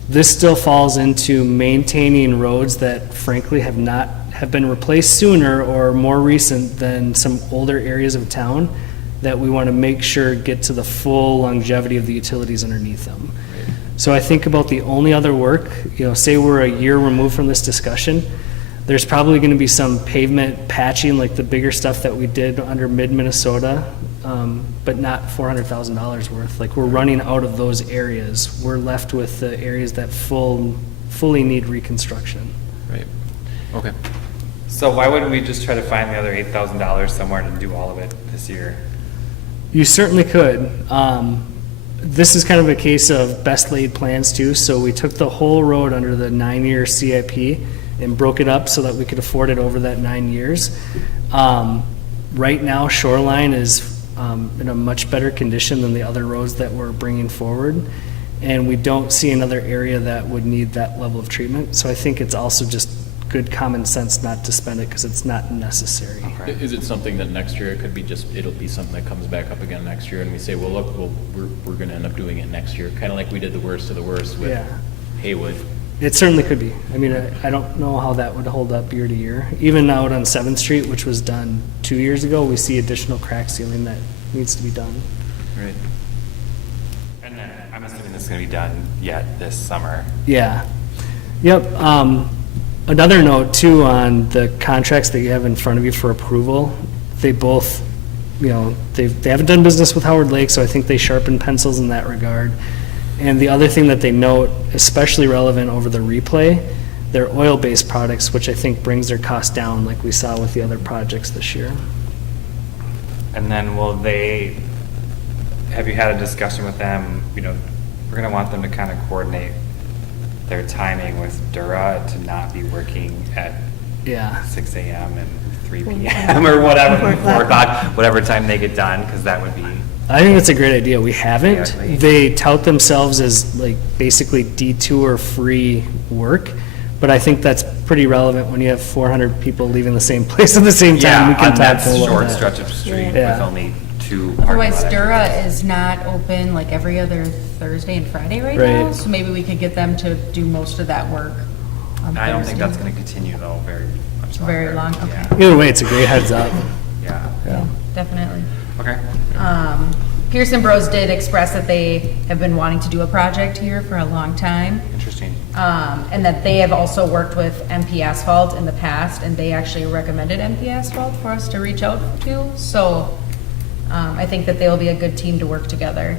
This still falls into maintaining roads that frankly have been replaced sooner or more recent than some older areas of town that we want to make sure get to the full longevity of the utilities underneath them. So I think about the only other work, say we're a year removed from this discussion, there's probably going to be some pavement patching, like the bigger stuff that we did under mid-Minnesota, but not $400,000 worth. Like, we're running out of those areas. We're left with the areas that fully need reconstruction. Right. Okay. So why wouldn't we just try to find the other $8,000 somewhere to do all of it this year? You certainly could. This is kind of a case of best laid plans too. So we took the whole road under the 9-year CIP and broke it up so that we could afford it over that 9 years. Right now, Shoreline is in a much better condition than the other roads that we're bringing forward. And we don't see another area that would need that level of treatment. So I think it's also just good common sense not to spend it because it's not necessary. Is it something that next year it could be it'll be something that comes back up again next year and we say, well, look, we're going to end up doing it next year, kind of like we did the worst of the worst with Yeah. Haywood. It certainly could be. I mean, I don't know how that would hold up year to year. Even out on 7th Street, which was done 2 years ago, we see additional crack sealing that needs to be done. Right. And then I'm assuming this is going to be done yet this summer. Yeah. Yep. Another note too on the contracts that you have in front of you for approval, they both, they haven't done business with Howard Lake, so I think they sharpen pencils in that regard. And the other thing that they note, especially relevant over the replay, they're oil-based products, which I think brings their cost down like we saw with the other projects this year. And then have you had a discussion with them? We're going to want them to kind of coordinate their timing with Dura to not be working at Yeah. 6 a.m. and 3 p.m. or whatever, 4 o'clock, whatever time they get done, because that would be, I think that's a great idea. We haven't. Exactly. They tout themselves as like basically detour-free work, but I think that's pretty relevant when you have 400 people leaving the same place at the same time. We yeah, can on that talk more short about that. stretch of street Yeah. with only 2 parking Otherwise, lot Dura entrances. is not open like every other Thursday and Friday right now, Right. so maybe we could get them to do most of that work on I don't think Thursday. that's going to continue though very much longer. Very long, okay. Yeah. Either way, it's a great heads up. Yeah. Yeah. Definitely. Okay. Pearson Bros did express that they have been wanting to do a project here for a long time. Interesting. And that they have also worked with MP Asphalt in the past, and they actually recommended MP Asphalt for us to reach out to. So I think that they'll be a good team to work together.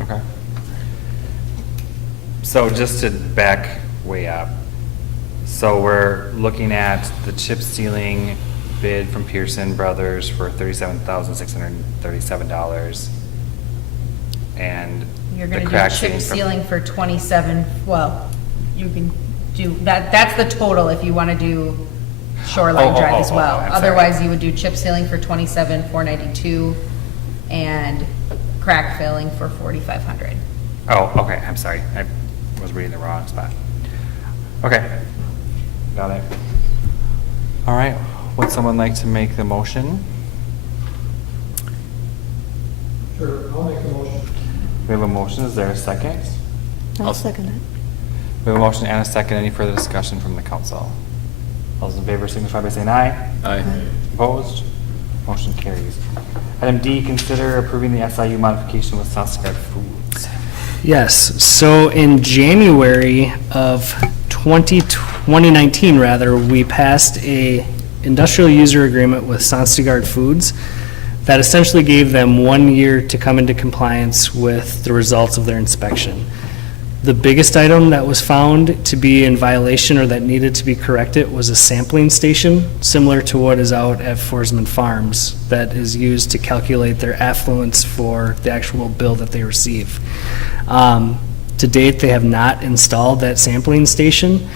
Okay. So just to back way up, so we're looking at the chip sealing bid from Pearson Brothers for $37,637. And You're the gonna crack do chip from- sealing for 27, well, you can do, that's the total if you want to do Shoreline Oh, Drive as well. I'm sorry. Otherwise, you would do chip sealing for 27,492 and crack filling for 4,500. Oh, okay, I'm sorry. I was reading the wrong spot. Okay. Got it. All right. Would someone like to make the motion? Sure, I'll make a motion. We have a motion. Is there a second? I'll second it. We have a motion and a second. Any further discussion from the council? All those in favor signify by saying aye. Aye. Opposed? Motion carries. Item D, consider approving the SIU modification with Sostegard Foods. Yes, so in January of 2019, we passed a industrial user agreement with Sonstegard Foods that essentially gave them 1 year to come into compliance with the results of their inspection. The biggest item that was found to be in violation or that needed to be corrected was a sampling station, similar to what is out at Forsman Farms, that is used to calculate their affluence for the actual bill that they receive. To date, they have not installed that sampling station,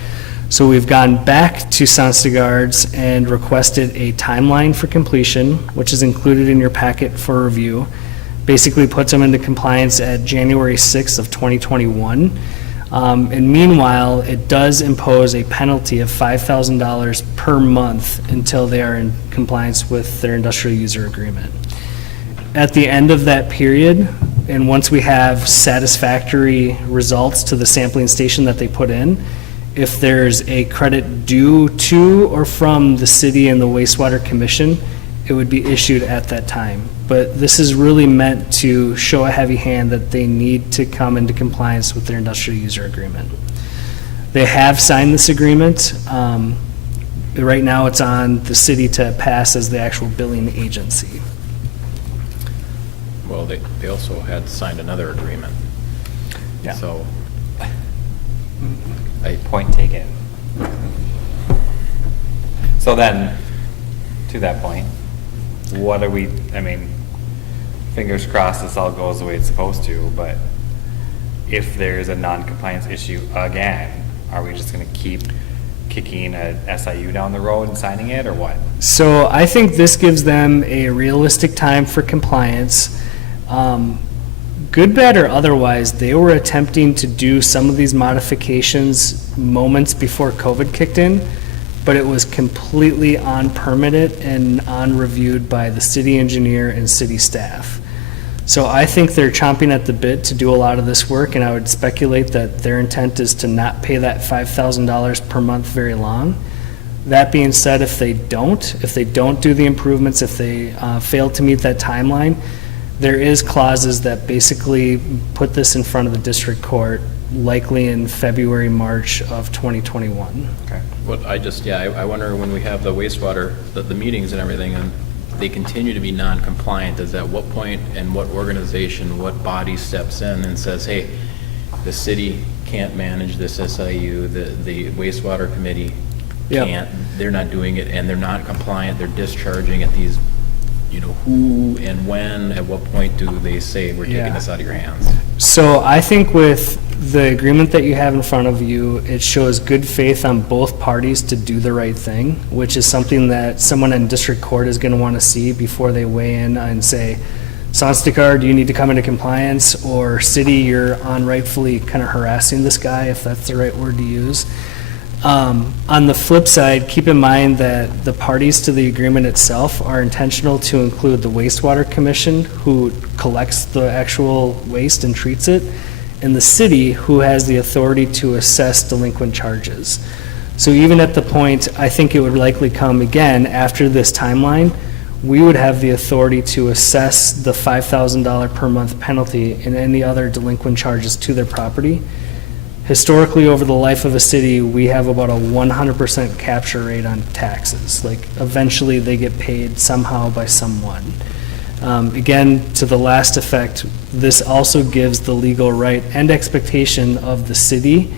so we've gone back to Sonstegard's and requested a timeline for completion, which is included in your packet for review. Basically puts them into compliance at January 6th of 2021. And meanwhile, it does impose a penalty of $5,000 per month until they are in compliance with their industrial user agreement. At the end of that period, and once we have satisfactory results to the sampling station that they put in, if there's a credit due to or from the city and the wastewater commission, it would be issued at that time. But this is really meant to show a heavy hand that they need to come into compliance with their industrial user agreement. They have signed this agreement. Right now, it's on the city to pass as the actual billing agency. Well, they also had signed another agreement. Yeah. So, Point taken. So then, to that point, what are we, I mean, fingers crossed this all goes the way it's supposed to, but if there's a non-compliance issue again, are we just gonna keep kicking a SIU down the road and signing it, or what? So I think this gives them a realistic time for compliance. Good, bad, or otherwise, they were attempting to do some of these modifications moments before COVID kicked in, but it was completely unpermitted and unreviewed by the city engineer and city staff. So I think they're chomping at the bit to do a lot of this work, and I would speculate that their intent is to not pay that $5,000 per month very long. That being said, if they don't do the improvements, if they fail to meet that timeline, there is clauses that basically put this in front of the district court, likely in February, March of 2021. Okay. what I wonder when we have the wastewater, the meetings and everything, and they continue to be non-compliant, is at what point and what organization, what body steps in and says, hey, the city can't manage this SIU, the wastewater committee Yep. can't, they're not doing it, and they're not compliant, they're discharging at these, who and when, at what point do they say, we're taking Yeah. this out of your hands? So I think with the agreement that you have in front of you, it shows good faith on both parties to do the right thing, which is something that someone in district court is going to want to see before they weigh in and say, Sonstakar, do you need to come into compliance? Or city, you're unrightfully kind of harassing this guy, if that's the right word to use. On the flip side, keep in mind that the parties to the agreement itself are intentional to include the wastewater commission, who collects the actual waste and treats it, and the city, who has the authority to assess delinquent charges. So even at the point, I think it would likely come again after this timeline, we would have the authority to assess the $5,000 per month penalty and any other delinquent charges to their property. Historically, over the life of a city, we have about a 100% capture rate on taxes. Like, eventually, they get paid somehow by someone. Again, to the last effect, this also gives the legal right and expectation of the city,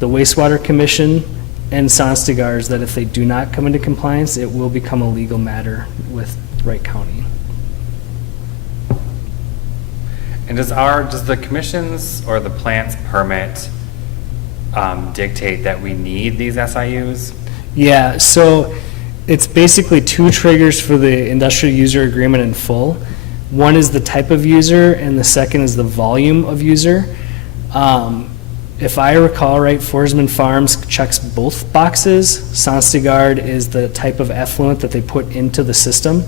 the wastewater commission, and Sonstagars that if they do not come into compliance, it will become a legal matter with Wright County. And does the commission's or the plant's permit dictate that we need these SIUs? Yeah, so it's basically two triggers for the industrial user agreement in full. One is the type of user, and the second is the volume of user. If I recall right, Forsman Farms checks both boxes. Sonstigard is the type of effluent that they put into the system.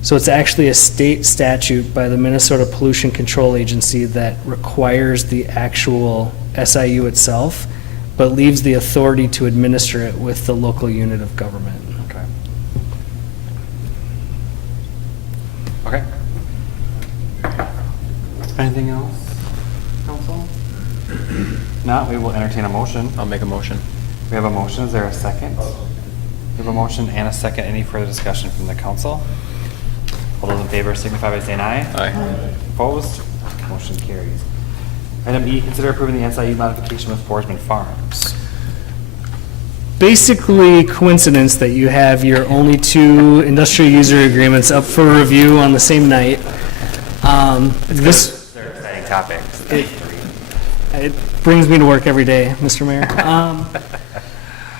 So it's actually a state statute by the Minnesota Pollution Control Agency that requires the actual SIU itself, but leaves the authority to administer it with the local unit of government. Okay. Okay. Anything else, council? Not, we will entertain a motion. I'll make a motion. We have a motion, is there a second? We have a motion and a second. Any further discussion from the council? All those in favor signify by saying aye. Aye. Opposed? Motion carries. Item E, consider approving the SIU modification with Forsman Farms. Basically coincidence that you have your only two industrial user agreements up for review on the same night. This, They're exciting topics. it brings me to work every day, Mr. Mayor.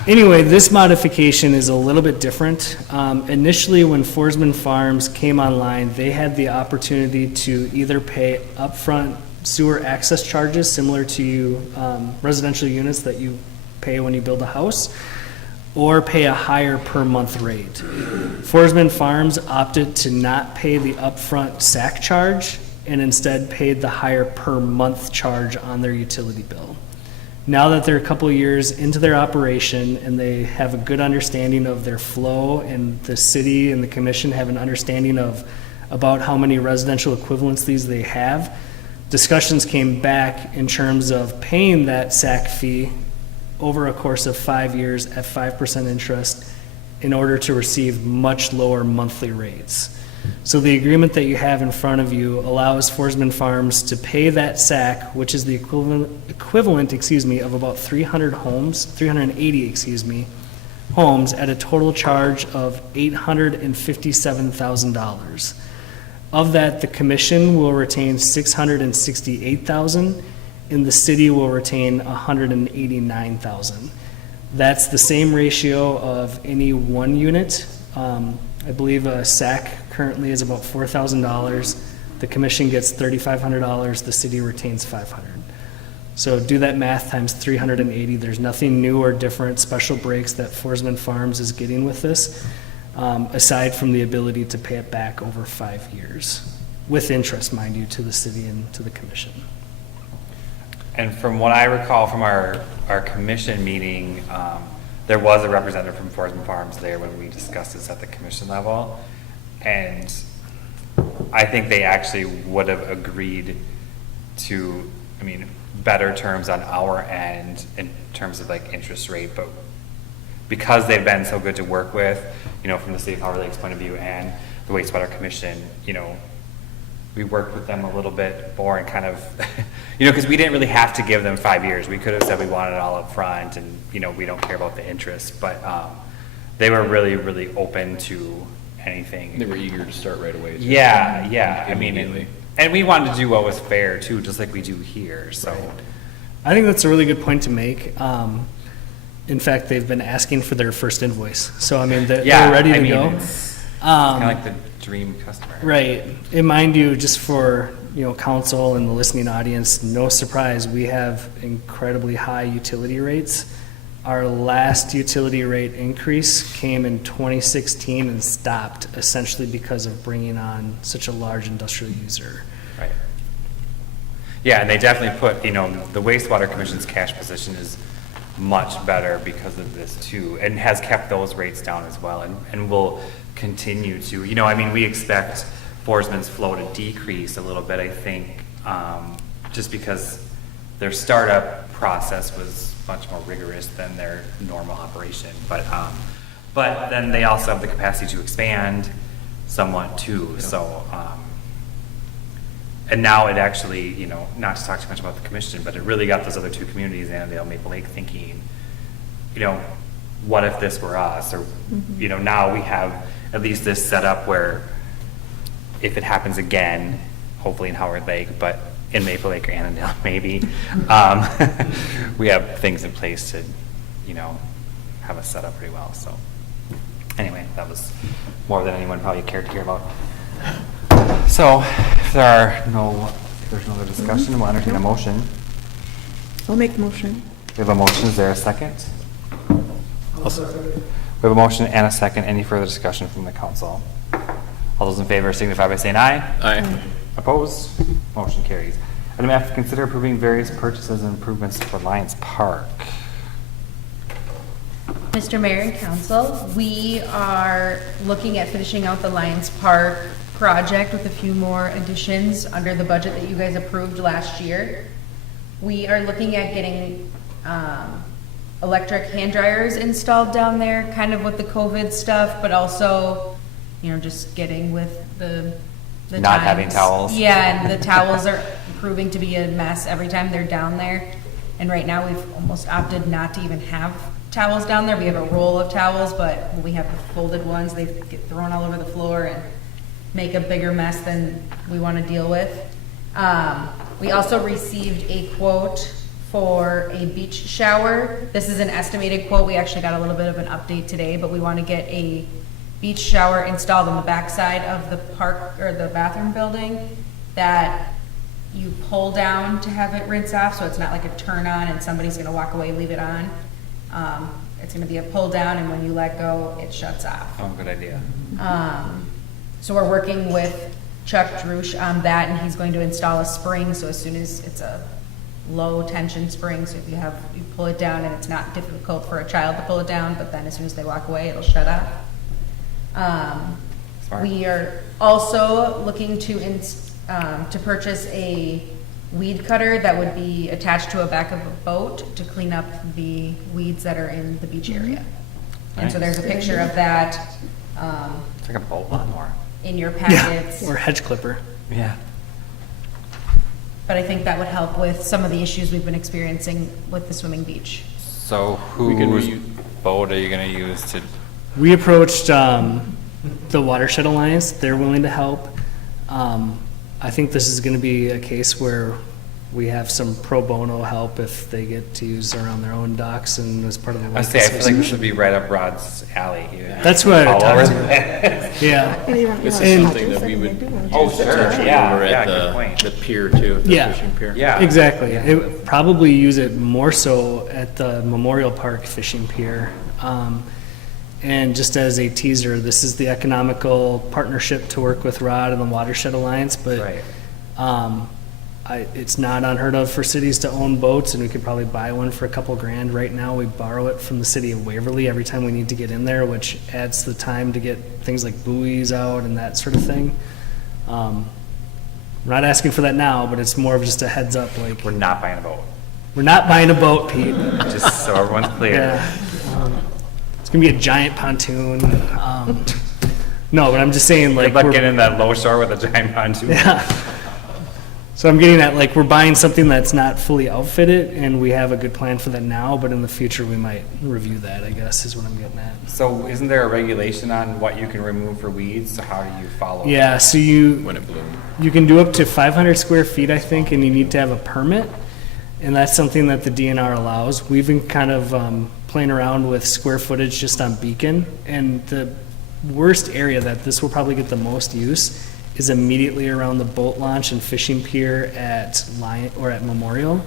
Anyway, this modification is a little bit different. Initially, when Forsman Farms came online, they had the opportunity to either pay upfront sewer access charges similar to residential units that you pay when you build a house, or pay a higher per month rate. Forsman Farms opted to not pay the upfront SAC charge and instead paid the higher per month charge on their utility bill. Now that they're a couple of years into their operation and they have a good understanding of their flow, and the city and the commission have an understanding of about how many residential equivalencies they have, discussions came back in terms of paying that SAC fee over a course of 5 years at 5% interest in order to receive much lower monthly rates. So the agreement that you have in front of you allows Forsman Farms to pay that SAC, which is the equivalent, of about 380 homes at a total charge of $857,000. Of that, the commission will retain $668,000, and the city will retain $189,000. That's the same ratio of any one unit. I believe a SAC currently is about $4,000. The commission gets $3,500. The city retains $500. So do that math times 380. There's nothing new or different special breaks that Forsman Farms is getting with this, aside from the ability to pay it back over 5 years, with interest, mind you, to the city and to the commission. And from what I recall from our commission meeting, there was a representative from Forsman Farms there when we discussed this at the commission level. And I think they actually would have agreed to, better terms on our end in terms of like interest rate, but because they've been so good to work with, from the City of Howard Lake's point of view and the wastewater commission, we worked with them a little bit more and kind of, because we didn't really have to give them 5 years. We could have said we wanted it all up front and, we don't care about the interest, but they were really, really open to anything. They were eager to start right away. Too. Yeah. Immediately. And we wanted to do what was fair too, just like we do here, so. Right. I think that's a really good point to make. In fact, they've been asking for their first invoice. So, they're ready to go. It's kind of like the dream customer. Right. And mind you, just for, council and the listening audience, no surprise, we have incredibly high utility rates. Our last utility rate increase came in 2016 and stopped essentially because of bringing on such a large industrial user. Right. Yeah, and they definitely put, the wastewater commission's cash position is much better because of this too, and has kept those rates down as well, and will continue to. We expect Forsman's flow to decrease a little bit, I think, just because their startup process was much more rigorous than their normal operation. But then they also have the capacity to expand somewhat too. So, and now it actually, not to talk too much about the commission, but it really got those other two communities, Annandale, Maple Lake, thinking, what if this were us? Or, now we have at least this set up where if it happens again, hopefully in Howard Lake, but in Maple Lake or Annandale, maybe, we have things in place to, have us set up pretty well. So anyway, that was more than anyone probably cared to hear about. So if there's no other discussion, we'll entertain a motion. I'll make the motion. We have a motion. Is there a second? I'll second it. We have a motion and a second. Any further discussion from the council? All those in favor signify by saying aye. Aye. Opposed? Motion carries. Item F, consider approving various purchases and improvements for Lions Park. Mr. Mayor and Council, we are looking at finishing out the Lions Park project with a few more additions under the budget that you guys approved last year. We are looking at getting electric hand dryers installed down there, kind of with the COVID stuff, but also, just getting with the Not times. having towels. Yeah, and the towels are proving to be a mess every time they're down there. And right now, we've almost opted not to even have towels down there. We have a roll of towels, but when we have the folded ones, they get thrown all over the floor and make a bigger mess than we want to deal with. We also received a quote for a beach shower. This is an estimated quote. We actually got a little bit of an update today, but we want to get a beach shower installed on the backside of the park or the bathroom building that you pull down to have it rinse off, so it's not like a turn on and somebody's gonna walk away, leave it on. It's gonna be a pull down, and when you let go, it shuts off. Oh, good idea. So we're working with Chuck Drush on that, and he's going to install a spring, so as soon as it's a low tension spring, so if you pull it down and it's not difficult for a child to pull it down, but then as soon as they walk away, it'll shut off. Smart. We are also looking to purchase a weed cutter that would be attached to a back of a boat to clean up the weeds that are in the beach area. And so there's a picture of that It's like a boat lawnmower. in your Yeah, packets. or hedge clipper. Yeah. But I think that would help with some of the issues we've been experiencing with the swimming beach. So whose boat are you gonna use to, We approached the Watershed Alliance. They're willing to help. I think this is going to be a case where we have some pro bono help if they get to use around their own docks and as part of the. I say, I feel like we should be right up Rod's alley here. That's what I All talked over. to. Yeah. This is And- something that we would Oh, use sure. potentially Yeah, over yeah, at good point. the pier too, the Yeah. fishing pier. Yeah. Exactly. It, probably use it more so at the Memorial Park fishing pier. And just as a teaser, this is the economical partnership to work with Rod and the Watershed Alliance, but Right. it's not unheard of for cities to own boats, and we could probably buy one for a couple grand. Right now, we borrow it from the city of Waverly every time we need to get in there, which adds the time to get things like buoys out and that sort of thing. We're not asking for that now, but it's more of just a heads up, like, We're not buying a boat, we're not buying a boat, Pete. just so everyone's clear. Yeah. It's gonna be a giant pontoon. No, but I'm just saying, like, Good luck we're- getting that low shore with a giant pontoon. yeah. So I'm getting at, like, we're buying something that's not fully outfitted, and we have a good plan for that now, but in the future, we might review that, I guess, is what I'm getting at. So isn't there a regulation on what you can remove for weeds? So how do you follow? Yeah, so you, When it bloomed. you can do up to 500 square feet, I think, and you need to have a permit, and that's something that the DNR allows. We've been kind of playing around with square footage just on Beacon, and the worst area that this will probably get the most use is immediately around the boat launch and fishing pier at Lion, or at Memorial.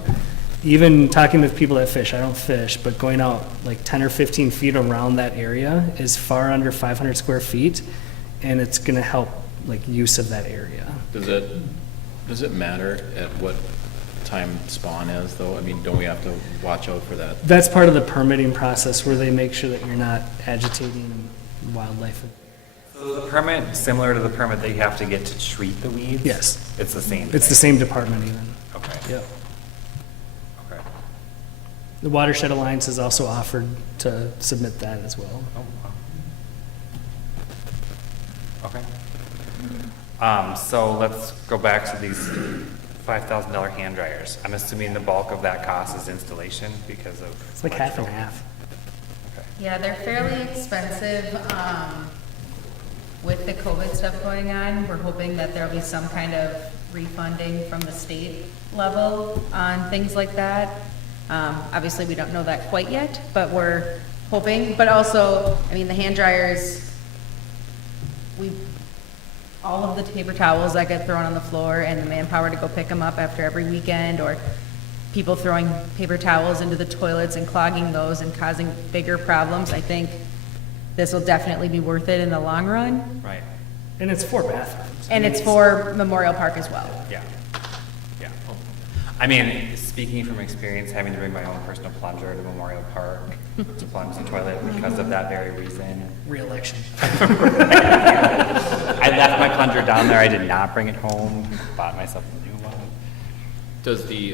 Even talking with people that fish, I don't fish, but going out like 10 or 15 feet around that area is far under 500 square feet, and it's gonna help like use of that area. Does it matter at what time spawn is though? I mean, don't we have to watch out for that? That's part of the permitting process where they make sure that you're not agitating wildlife. So the permit, similar to the permit that you have to get to treat the weeds? Yes. It's the same It's the thing? same department even. Okay. Yep. Okay. The Watershed Alliance has also offered to submit that as well. Oh, wow. Okay. So let's go back to these $5,000 hand dryers. I'm assuming the bulk of that cost is installation because of. It's like half and half. Okay. Yeah, they're fairly expensive. With the COVID stuff going on, we're hoping that there'll be some kind of refunding from the state level on things like that. Obviously, we don't know that quite yet, but we're hoping. But also, I mean, the hand dryers, all of the paper towels that get thrown on the floor and the manpower to go pick them up after every weekend, or people throwing paper towels into the toilets and clogging those and causing bigger problems, I think this will definitely be worth it in the long run. Right. And it's 4 bathrooms. And it's for Memorial Park as well. Yeah. Yeah. I mean, speaking from experience, having to bring my own personal plunger to Memorial Park to plunge the toilet because of that very reason. Re-election. I left my plunger down there. I did not bring it home. Bought myself a new one. Does the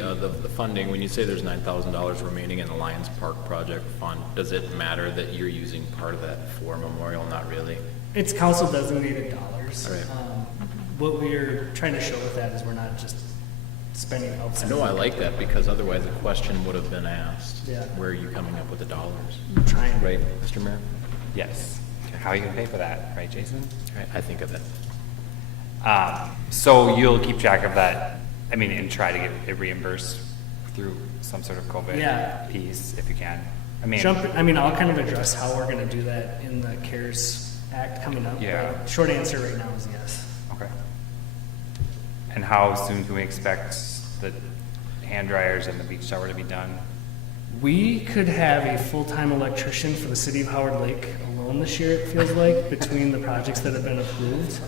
funding, when you say there's $9,000 remaining in the Lions Park project fund, does it matter that you're using part of that for Memorial? Not really. It's council designated dollars. All right. What we're trying to show with that is we're not just spending I outside. know I like that because otherwise the question would have been asked. Yeah. Where are you coming up with the dollars? Trying. Right, Mr. Mayor? Yes. How are you gonna pay for that, right, Jason? Right, I think of it. So you'll keep track of that, I mean, and try to get it reimbursed through some sort of COVID Yeah. piece if you can. I mean, I'll kind of address how we're gonna do that in the CARES Act coming up. Yeah. but Short answer right now is yes. okay. And how soon can we expect the hand dryers and the beach shower to be done? We could have a full-time electrician for the city of Howard Lake alone this year, it feels like, between the projects that have been approved.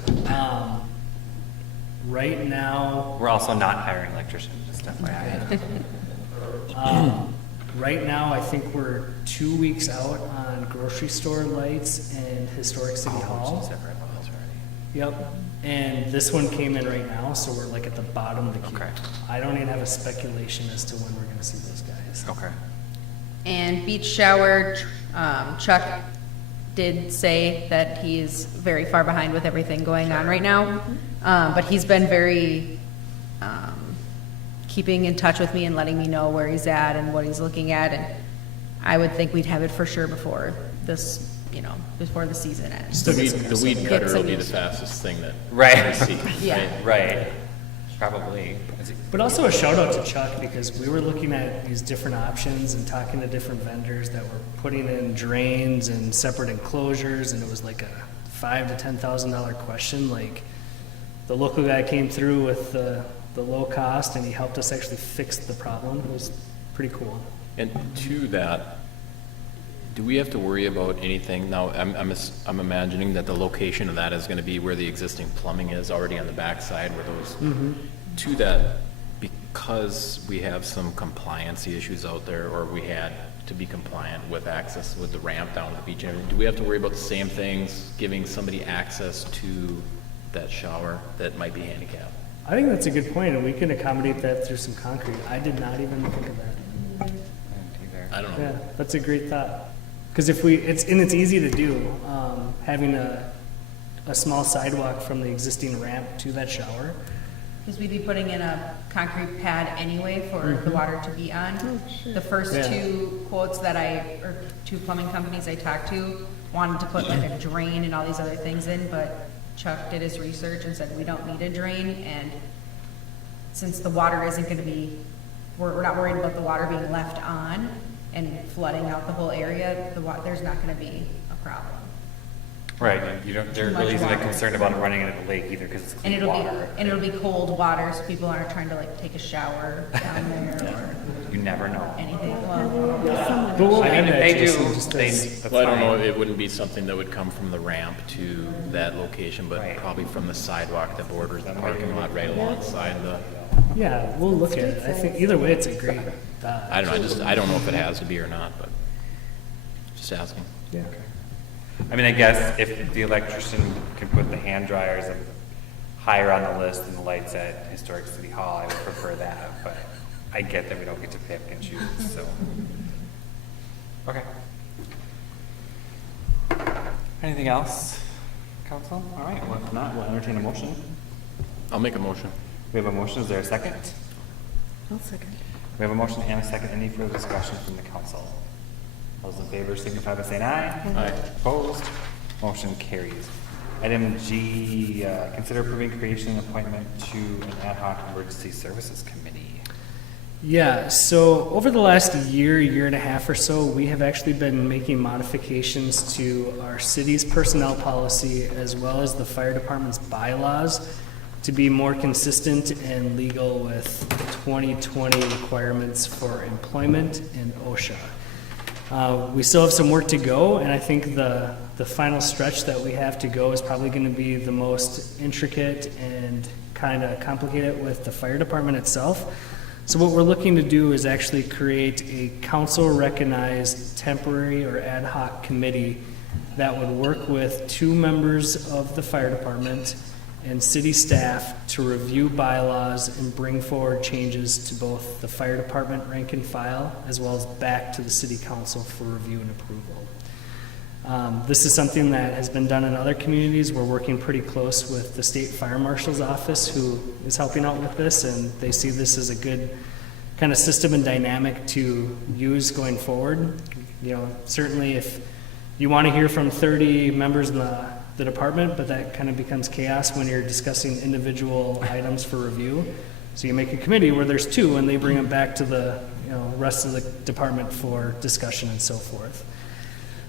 Right now, We're also not hiring electricians, just FYI. right now, I think we're 2 weeks out on grocery store lights and historic city hall. Separate ones already. Yep, and this one came in right now, so we're like at the bottom of the queue. Okay. I don't even have a speculation as to when we're gonna see those guys. Okay. And beach shower, Chuck did say that he is very far behind with everything going on right now. But he's been very, keeping in touch with me and letting me know where he's at and what he's looking at. And I would think we'd have it for sure before this, before the season ends. Still get The some weed stuff. cutter Get will some be the use. fastest thing that Right. I see. Yeah. Right. Probably. But also a shout out to Chuck, because we were looking at these different options and talking to different vendors that were putting in drains and separate enclosures, and it was like a $5,000 to $10,000 question. Like, the local guy came through with the low cost, and he helped us actually fix the problem. It was pretty cool. And to that, do we have to worry about anything? Now, I'm imagining that the location of that is gonna be where the existing plumbing is, already on the backside where those, to that, because we have some compliancy issues out there, or we had to be compliant with access with the ramp down the beach, and everything, do we have to worry about the same things, giving somebody access to that shower that might be handicapped? I think that's a good point, and we can accommodate that through some concrete. I did not even think of that. I don't Yeah, know. that's a great thought. Because if it's easy to do, having a small sidewalk from the existing ramp to that shower. Because we'd be putting in a concrete pad anyway for the water to be on. The first Yeah. two quotes or two plumbing companies I talked to wanted to put like a drain and all these other things in, but Chuck did his research and said we don't need a drain, and since the water isn't gonna be, we're not worried about the water being left on and flooding out the whole area, there's not gonna be a problem. Right, you don't, there Too much really isn't a water. concern about it running into the lake either, because it's And clean water. it'll be cold water, so people aren't trying to like take a shower down there You never know. or anything. Well, But we'll I mean, add if that, they Jason, do, just they, as- that's Well, I don't know, fine. it wouldn't be something that would come from the ramp to that location, but Right. probably from the sidewalk that borders the parking lot right alongside the, Yeah, we'll look at it. I think either way, it's a great thought. I don't know, I don't know if it has to be or not, but just asking. Yeah. I mean, I guess if the electrician can put the hand dryers up higher on the list than the lights at Historic City Hall, I would prefer that, but I get that we don't get to pick and choose, so. Okay. Anything else, council? All right, well, if not, we'll entertain a motion. I'll make a motion. We have a motion, is there a second? I'll second. We have a motion and a second. Any further discussion from the council? Those in favor signify by saying aye. Aye. Opposed? Motion carries. Item G, consider approving creation and appointment to an ad hoc emergency services committee. Yeah, so over the last year and a half or so, we have actually been making modifications to our city's personnel policy as well as the fire department's bylaws to be more consistent and legal with 2020 requirements for employment and OSHA. We still have some work to go, and I think the final stretch that we have to go is probably going to be the most intricate and kind of complicated with the fire department itself. So what we're looking to do is actually create a council-recognized temporary or ad hoc committee that would work with 2 members of the fire department and city staff to review bylaws and bring forward changes to both the fire department rank and file as well as back to the city council for review and approval. This is something that has been done in other communities. We're working pretty close with the state fire marshal's office who is helping out with this, and they see this as a good kind of system and dynamic to use going forward. You know, certainly if you want to hear from 30 members in the department, but that kind of becomes chaos when you're discussing individual items for review. So you make a committee where there's 2 and they bring them back to the rest of the department for discussion and so forth.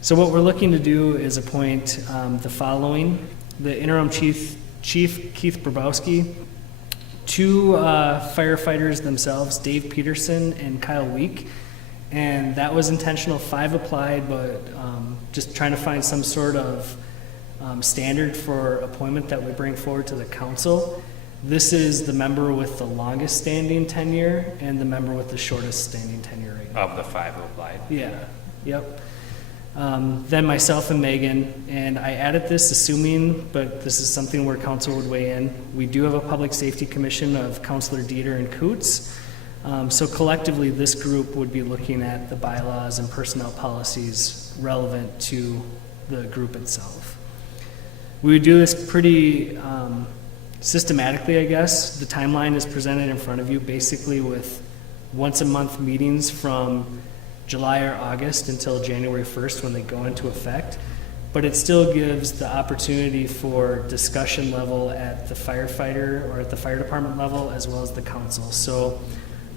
So what we're looking to do is appoint the following: the interim chief Keith Brabowski, two firefighters themselves, Dave Peterson and Kyle Week. And that was intentional. 5 applied, but just trying to find some sort of standard for appointment that we bring forward to the council. This is the member with the longest standing tenure and the member with the shortest standing tenure right now. Of the 5 who applied. Yeah, yep. Then myself and Megan, and I added this assuming, but this is something where council would weigh in. We do have a public safety commission of Councilor Dieter and Coots. So collectively, this group would be looking at the bylaws and personnel policies relevant to the group itself. We would do this pretty systematically, I guess. The timeline is presented in front of you, basically with once a month meetings from July or August until January 1st when they go into effect. But it still gives the opportunity for discussion level at the firefighter or at the fire department level as well as the council. So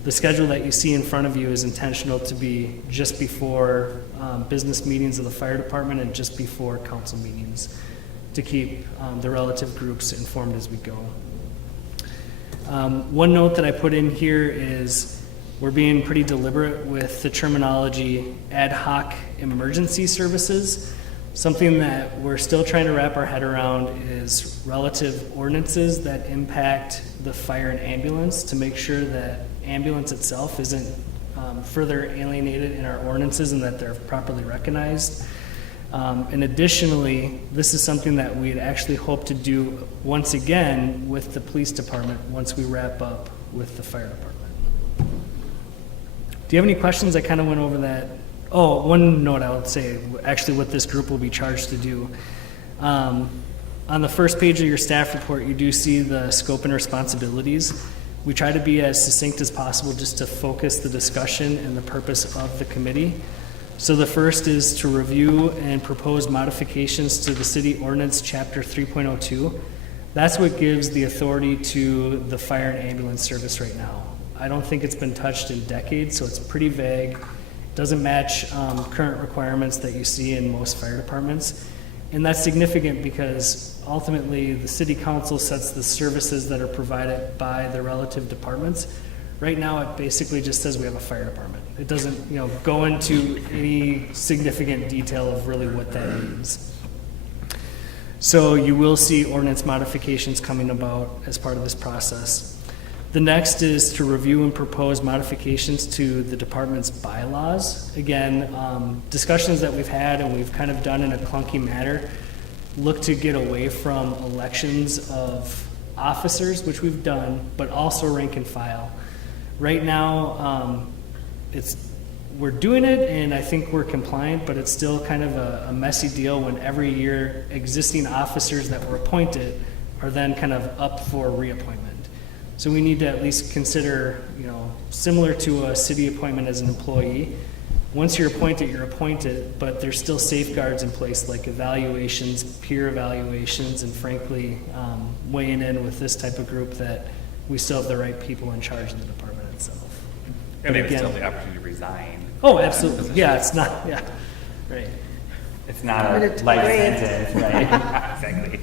the schedule that you see in front of you is intentional to be just before business meetings of the fire department and just before council meetings to keep the relative groups informed as we go. One note that I put in here is we're being pretty deliberate with the terminology ad hoc emergency services. Something that we're still trying to wrap our head around is relative ordinances that impact the fire and ambulance to make sure that ambulance itself isn't further alienated in our ordinances and that they're properly recognized. And additionally, this is something that we'd actually hope to do once again with the police department once we wrap up with the fire department. Do you have any questions? I kind of went over that. Oh, one note I would say, actually what this group will be charged to do. On the first page of your staff report, you do see the scope and responsibilities. We try to be as succinct as possible just to focus the discussion and the purpose of the committee. So the first is to review and propose modifications to the city ordinance chapter 3.02. That's what gives the authority to the fire and ambulance service right now. I don't think it's been touched in decades, so it's pretty vague. Doesn't match current requirements that you see in most fire departments. And that's significant because ultimately the city council sets the services that are provided by the relative departments. Right now it basically just says we have a fire department. It doesn't go into any significant detail of really what that means. So you will see ordinance modifications coming about as part of this process. The next is to review and propose modifications to the department's bylaws. Again, discussions that we've had and we've kind of done in a clunky manner look to get away from elections of officers, which we've done, but also rank and file. Right now, we're doing it and I think we're compliant, but it's still kind of a messy deal when every year existing officers that were appointed are then kind of up for reappointment. So we need to at least consider, similar to a city appointment as an employee. Once you're appointed, but there's still safeguards in place like evaluations, peer evaluations, and frankly, weighing in with this type of group that we still have the right people in charge of the department itself. And they But would still again- have the opportunity to resign. Oh, absolutely. Yeah, it's not, yeah, right. It's not But a it's life great. sentence, right? Exactly.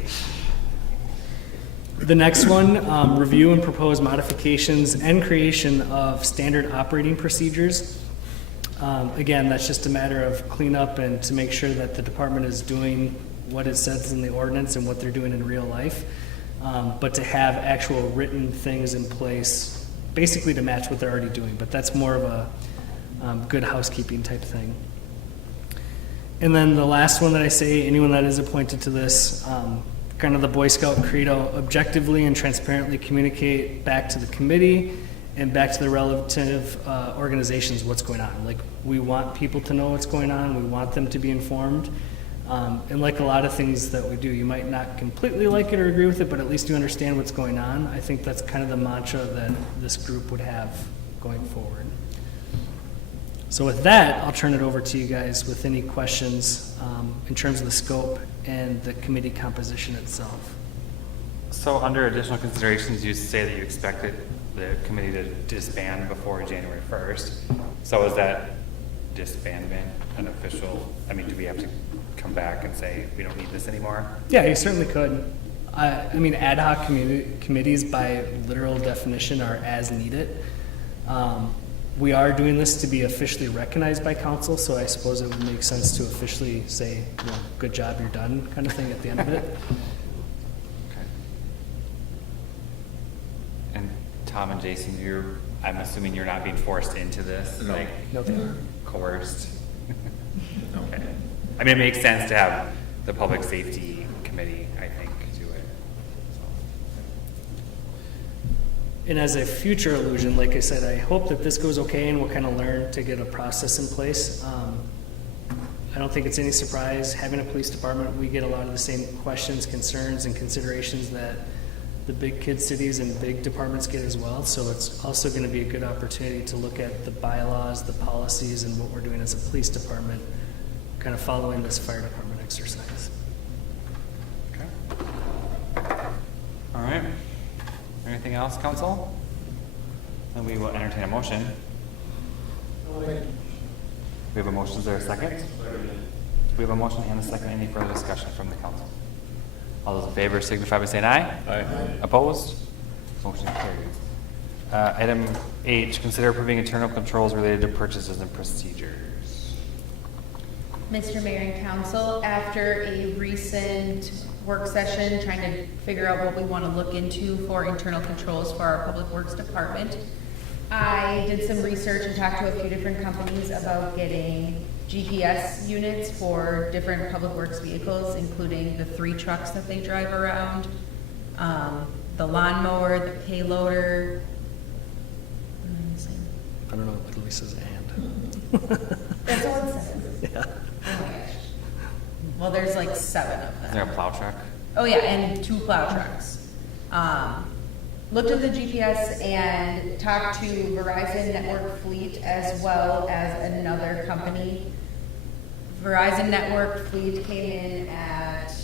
The next one, review and propose modifications and creation of standard operating procedures. Again, that's just a matter of cleanup and to make sure that the department is doing what it says in the ordinance and what they're doing in real life. But to have actual written things in place, basically to match what they're already doing. But that's more of a good housekeeping type thing. And then the last one that I say, anyone that is appointed to this, kind of the Boy Scout credo, objectively and transparently communicate back to the committee and back to the relative organizations what's going on. Like, we want people to know what's going on. We want them to be informed. And like a lot of things that we do, you might not completely like it or agree with it, but at least you understand what's going on. I think that's kind of the mantra that this group would have going forward. So with that, I'll turn it over to you guys with any questions in terms of the scope and the committee composition itself. So under additional considerations, you say that you expected the committee to disband before January 1st. So is that disbandment an official, do we have to come back and say we don't need this anymore? Yeah, you certainly could. I mean, ad hoc committees by literal definition are as needed. We are doing this to be officially recognized by council, so I suppose it would make sense to officially say, you know, good job, you're done, kind of thing at the end of it. Okay. And Tom and Jason, I'm assuming you're not being forced into this, No. like No, they are. coerced? Okay. I mean, it makes sense to have the public safety committee, I think, do it. And as a future illusion, like I said, I hope that this goes okay and we'll kind of learn to get a process in place. I don't think it's any surprise, having a police department, we get a lot of the same questions, concerns, and considerations that the big kid cities and big departments get as well. So it's also going to be a good opportunity to look at the bylaws, the policies, and what we're doing as a police department, kind of following this fire department exercise. Okay. All right. Anything else, council? Then we will entertain a motion. We have a motion. Is there a second? We have a motion and a second. Any further discussion from the council? All those in favor signify by saying aye. Aye. Opposed? Motion carries. Item H, consider approving internal controls related to purchases and procedures. Mr. Mayor and Council, after a recent work session trying to figure out what we want to look into for internal controls for our Public Works Department, I did some research and talked to a few different companies about getting GPS units for different Public Works vehicles, including the 3 trucks that they drive around, the lawnmower, the payloader. I don't know what literally says and. That's all it says. Yeah. Oh my gosh. Well, there's like 7 of them. Is there a plow truck? Oh yeah, and 2 plow trucks. Looked at the GPS and talked to Verizon Network Fleet as well as another company. Verizon Network Fleet came in at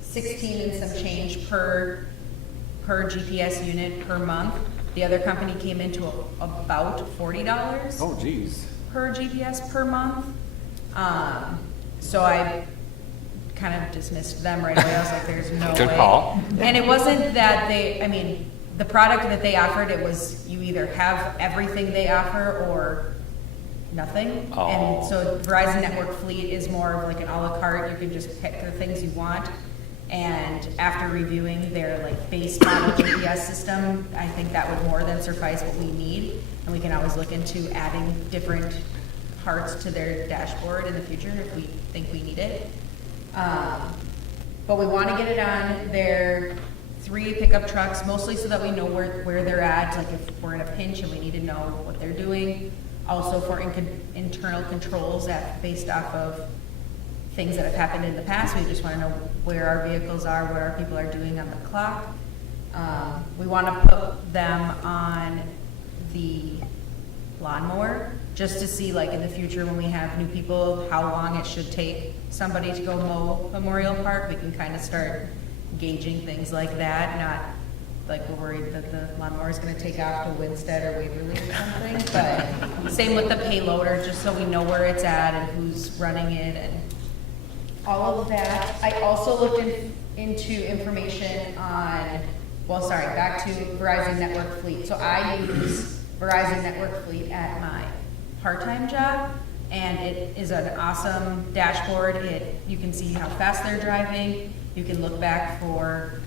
16 and some change per GPS unit per month. The other company came into about $40 Oh, geez. per GPS per month. So I kind of dismissed them right away. I was like, there's no way. Good call. And it wasn't that the product that they offered, it was you either have everything they offer or nothing. Oh. And so Verizon Network Fleet is more of like an a la carte. You can just pick the things you want. And after reviewing their like base model GPS system, I think that would more than suffice what we need. And we can always look into adding different parts to their dashboard in the future if we think we need it. But we want to get it on their 3 pickup trucks, mostly so that we know where they're at, like if we're in a pinch and we need to know what they're doing. Also for internal controls based off of things that have happened in the past. We just want to know where our vehicles are, what our people are doing on the clock. We want to put them on the lawnmower just to see, like in the future when we have new people, how long it should take somebody to go mow Memorial Park. We can kind of start gauging things like that, not like we're worried that the lawnmower is going to take off to Winstead or Waverly or something. But same with the payloader, just so we know where it's at and who's running it and all of that. I also looked into information on, back to Verizon Network Fleet. So I use Verizon Network Fleet at my part-time job, and it is an awesome dashboard. You can see how fast they're driving. You can look back for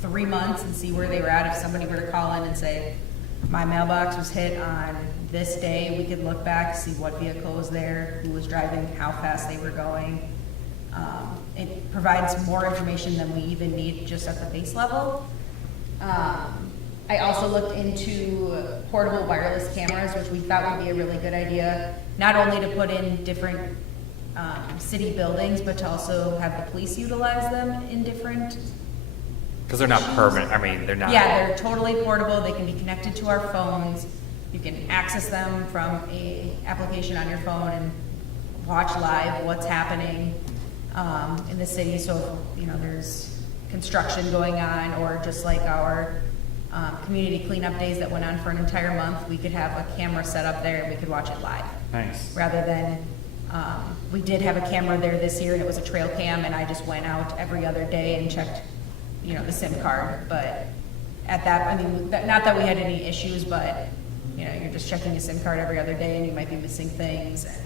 3 months and see where they were at. If somebody were to call in and say, my mailbox was hit on this day, we could look back, see what vehicle was there, who was driving, how fast they were going. It provides more information than we even need just at the base level. I also looked into portable wireless cameras, which we thought would be a really good idea, not only to put in different city buildings, but to also have the police utilize them in different. Because they're not permanent. I mean, they're not. Yeah, they're totally portable. They can be connected to our phones. You can access them from a application on your phone and watch live what's happening in the city. So, there's construction going on, or just like our community cleanup days that went on for an entire month, we could have a camera set up there and we could watch it live. Nice. Rather than We did have a camera there this year, and it was a trail cam, and I just went out every other day and checked, the SIM card. But at that, I mean, not that we had any issues, but, you're just checking your SIM card every other day, and you might be missing things. And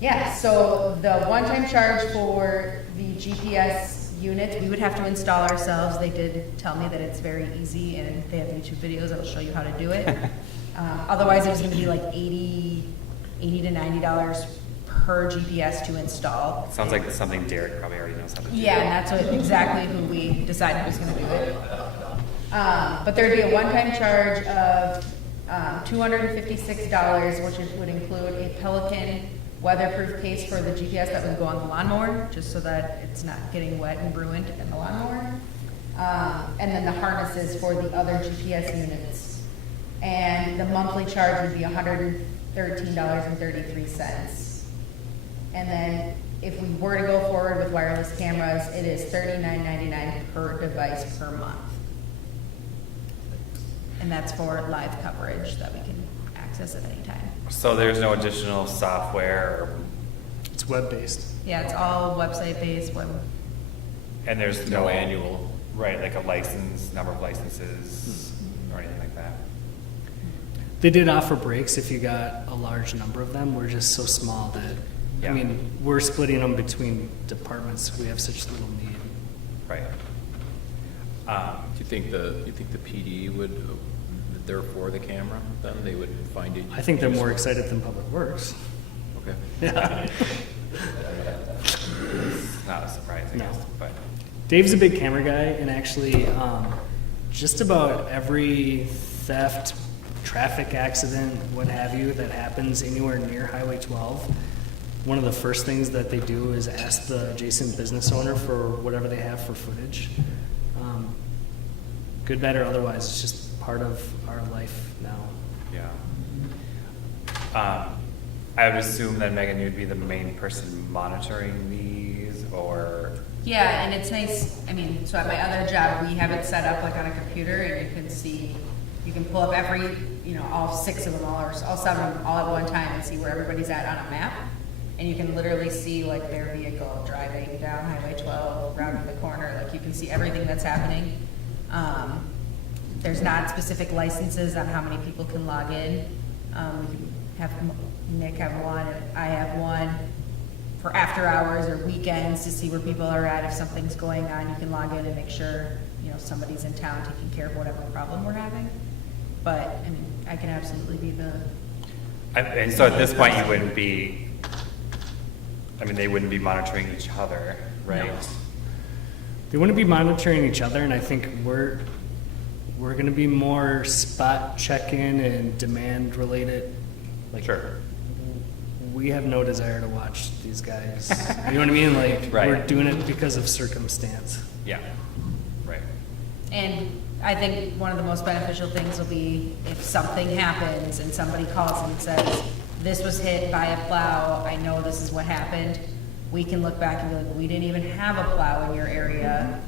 yeah, so the one-time charge for the GPS unit, we would have to install ourselves. They did tell me that it's very easy, and they have YouTube videos that'll show you how to do it. Otherwise, it was gonna be like $80 to $90 per GPS to install. Sounds like something Derek probably already knows how to do. Yeah, and that's exactly who we decided was gonna do it. But there'd be a one-time charge of $256, which would include a Pelican weatherproof case for the GPS that would go on the lawnmower, just so that it's not getting wet and ruined in the lawnmower. And then the harnesses for the other GPS units. And the monthly charge would be $113.33. And then if we were to go forward with wireless cameras, it is $39.99 per device per month. And that's for live coverage that we can access at any time. So there's no additional software, It's web-based. Yeah, it's all website-based, and there's no annual, right, like a license, number of licenses, or anything like that? They did offer breaks if you got a large number of them. We're just so small that, Yeah. I mean, we're splitting them between departments. We have such little need. Right. Do you think the PD would, they're for the camera, then they would find it? I think they're more excited than Public Works. Okay. Yeah. It's not a surprise, I No. guess, but. Dave's a big camera guy, and actually, just about every theft, traffic accident, what have you, that happens anywhere near Highway 12, one of the first things that they do is ask the adjacent business owner for whatever they have for footage. Good, bad, or otherwise, it's just part of our life now. Yeah. I would assume that Megan, you'd be the main person monitoring these, or? yeah, and it's nice, I mean, so at my other job, we have it set up like on a computer, and you can see, you can pull up every, all 6 of them, or all 7 of them, all at one time, and see where everybody's at on a map. And you can literally see like their vehicle driving down Highway 12, rounding the corner, like you can see everything that's happening. There's not specific licenses on how many people can log in. We can have Nick have one, and I have one for after hours or weekends to see where people are at. If something's going on, you can log in and make sure, somebody's in town taking care of whatever problem we're having. But, I mean, I can absolutely be the, And so at this point, you wouldn't be, they wouldn't be monitoring each other, right? They wouldn't be monitoring each other, and I think we're going to be more spot check-in and demand related. Like, Sure. we have no desire to watch these guys. You know what I mean? Like, Right. we're doing it because of circumstance. Yeah, right. and I think one of the most beneficial things will be if something happens and somebody calls and says, this was hit by a plow, I know this is what happened. We can look back and be like, we didn't even have a plow in your area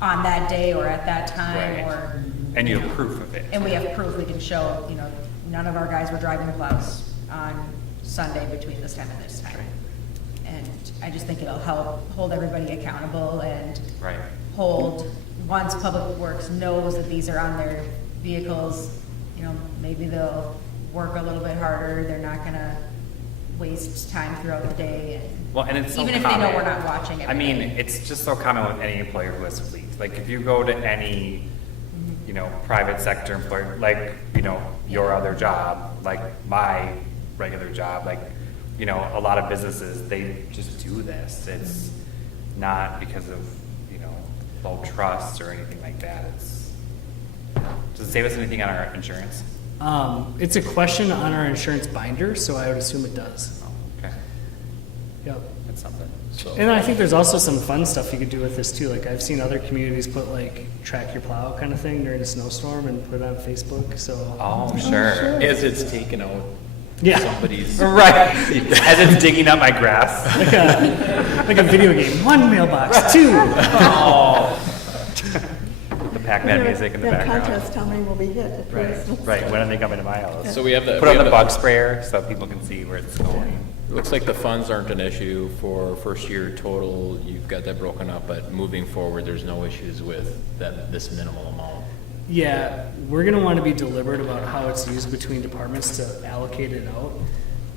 on that day or at that time, Right. or. And you have proof of it. And we have proof, we can show, none of our guys were driving the plows on Sunday between this time and this time. And I just think it'll help hold everybody accountable and Right. hold, once Public Works knows that these are on their vehicles, maybe they'll work a little bit harder, they're not gonna waste time throughout the day. Well, and it's so Even if they know common. we're not watching every day. It's just so common with any employer who has fleet. Like, if you go to any, private sector employer, like, your other job, like my regular job, like, a lot of businesses, they just do this. It's not because of, low trust or anything like that. Does it save us anything on our insurance? It's a question on our insurance binder, so I would assume it does. Oh, okay. Yep. That's something. And I think there's also some fun stuff you could do with this too. Like, I've seen other communities put like track your plow kind of thing during a snowstorm and put it on Facebook. So Oh, sure. As it's taken out yeah, somebody's. Right. As it's digging up my grass. like a video game. 1 mailbox, 2. Oh. The Pac-Man music in the That background. contest, how many will be hit at Right, Christmas? right. When are they coming to my house? So we have the. Put we on have the bug sprayer so people can see where it's going. It looks like the funds aren't an issue for first year total. You've got that broken up, but moving forward, there's no issues with this minimal amount. Yeah, we're gonna want to be deliberate about how it's used between departments to allocate it out.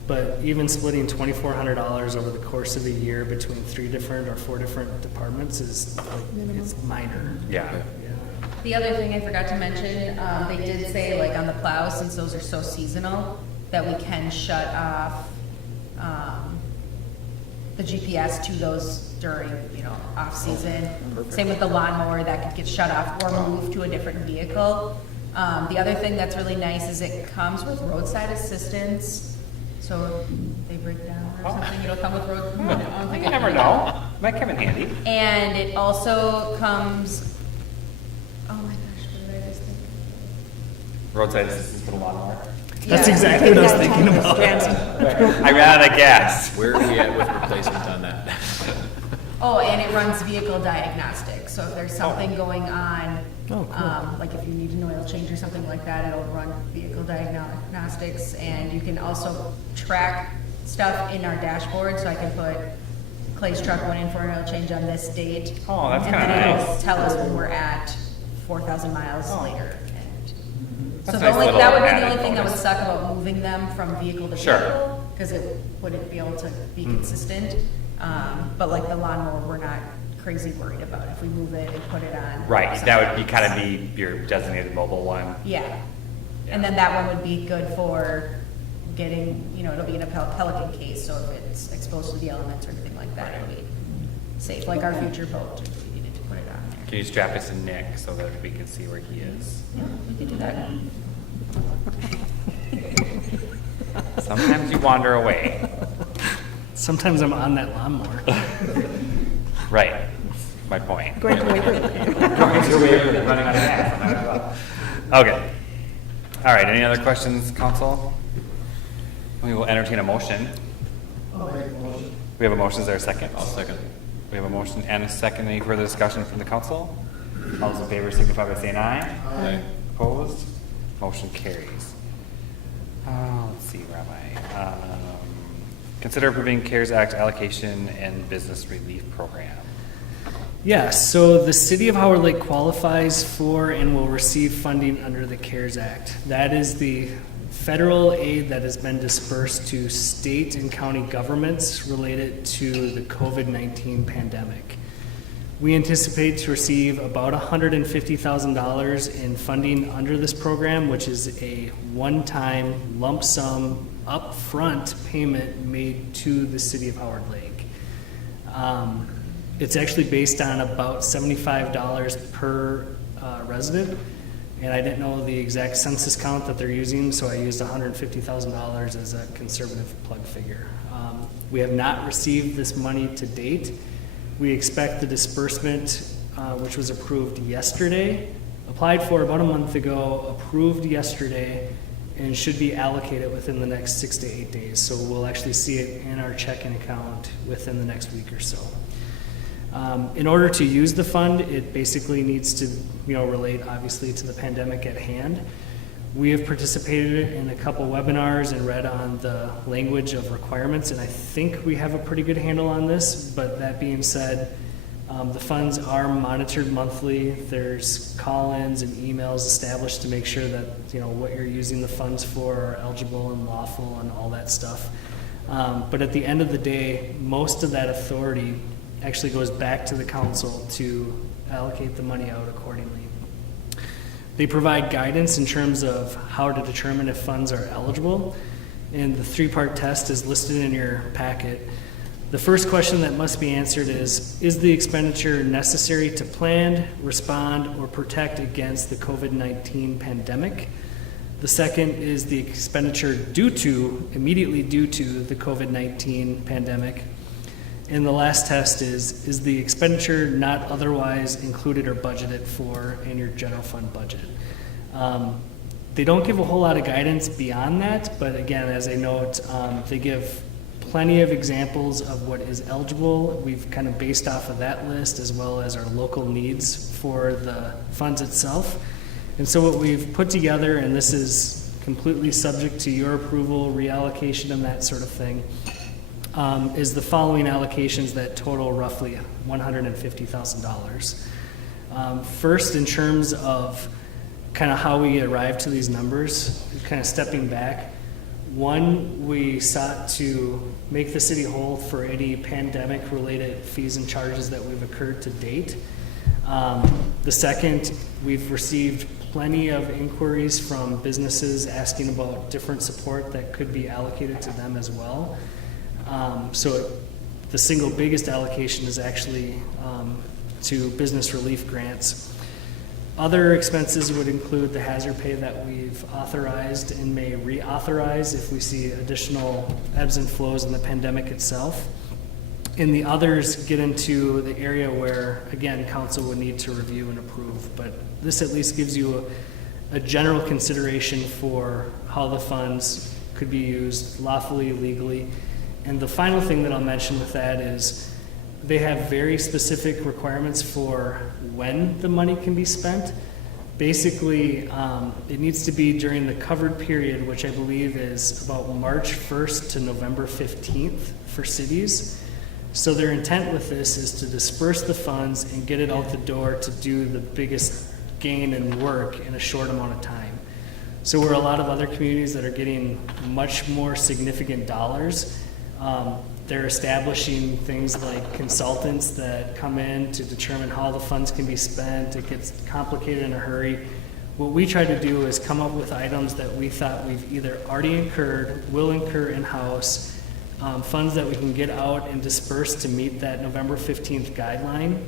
But even splitting $2,400 over the course of a year between 3 different or 4 different departments is like, it's minor. Yeah. Yeah. The other thing I forgot to mention, they did say like on the plows, since those are so seasonal, that we can shut off, the GPS to those during, off-season. Same with the lawnmower, that could get shut off or moved to a different vehicle. The other thing that's really nice is it comes with roadside assistance, so if they break down or something, it'll come with road. I don't think You never know. Might come in handy. And it also comes, oh my gosh, what did I just think? Roadside assistance for the lawnmower. That's Yeah. exactly what I was thinking about. I ran out of gas. Where are we at with replacement on that? Oh, and it runs vehicle diagnostic, so if there's something going on, Oh, cool. like if you need an oil change or something like that, it'll run vehicle diagnostics, and you can also track stuff in our dashboard, so I can put Clay's truck went in for an oil change on this date. Oh, that's kinda And then it'll nice. tell us when we're at 4,000 miles later. And That's so a nice that little would be the added only thing that would bonus. suck about moving them from vehicle to Sure. vehicle, because it wouldn't be able to be consistent. But like the lawnmower, we're not crazy worried about if we move it and put it on. Right, that would be kind of be your designated mobile one. Yeah. And then that one would be good for getting, it'll be in a Pelican case, so if it's exposed to the elements or anything like that, it'll be safe, like our future boat, if we needed to put it on there. Can you strap it to Nick so that we can see where he is? Yeah, we could do that. Sometimes you wander away. Sometimes I'm on that lawnmower. Right, that's my point. Going to Waverly. Running out of gas. Okay. All right, any other questions, council? We will entertain a motion. We have a motion, is there a second? I'll second. We have a motion and a second. Any further discussion from the council? All those in favor signify by saying aye. Aye. Opposed? Motion carries. Let's see, where am I? Consider approving CARES Act allocation and business relief program. Yeah, so the city of Howard Lake qualifies for and will receive funding under the CARES Act. That is the federal aid that has been dispersed to state and county governments related to the COVID-19 pandemic. We anticipate to receive about $150,000 in funding under this program, which is a one-time lump sum upfront payment made to the city of Howard Lake. It's actually based on about $75 per resident, and I didn't know the exact census count that they're using, so I used $150,000 as a conservative plug figure. We have not received this money to date. We expect the disbursement, which was approved yesterday, applied for about a month ago, approved yesterday, and should be allocated within the next 6 to 8 days. So we'll actually see it in our checking account within the next week or so. In order to use the fund, it basically needs to, relate obviously to the pandemic at hand. We have participated in a couple webinars and read on the language of requirements, and I think we have a pretty good handle on this. But that being said, the funds are monitored monthly. There's call-ins and emails established to make sure that what you're using the funds for are eligible and lawful and all that stuff. But at the end of the day, most of that authority actually goes back to the council to allocate the money out accordingly. They provide guidance in terms of how to determine if funds are eligible, and the 3-part test is listed in your packet. The first question that must be answered is the expenditure necessary to plan, respond, or protect against the COVID-19 pandemic? The second is the expenditure immediately due to the COVID-19 pandemic. And the last test is the expenditure not otherwise included or budgeted for in your general fund budget. They don't give a whole lot of guidance beyond that, but again, as I note, they give plenty of examples of what is eligible. We've kind of based off of that list as well as our local needs for the funds itself. And so what we've put together, and this is completely subject to your approval, reallocation, and that sort of thing, is the following allocations that total roughly $150,000. First, in terms of kind of how we arrived to these numbers, kind of stepping back, one, we sought to make the city whole for any pandemic-related fees and charges that we've incurred to date. The second, we've received plenty of inquiries from businesses asking about different support that could be allocated to them as well. So the single biggest allocation is actually to business relief grants. Other expenses would include the hazard pay that we've authorized and may reauthorize if we see additional ebbs and flows in the pandemic itself. And the others get into the area where, again, council would need to review and approve. But this at least gives you a general consideration for how the funds could be used lawfully, legally. And the final thing that I'll mention with that is they have very specific requirements for when the money can be spent. Basically, it needs to be during the covered period, which I believe is about March 1st to November 15th for cities. So their intent with this is to disperse the funds and get it out the door to do the biggest gain in work in a short amount of time. So where a lot of other communities that are getting much more significant dollars, they're establishing things like consultants that come in to determine how the funds can be spent. It gets complicated in a hurry. What we try to do is come up with items that we thought we've either already incurred, will incur in-house, funds that we can get out and disperse to meet that November 15th guideline.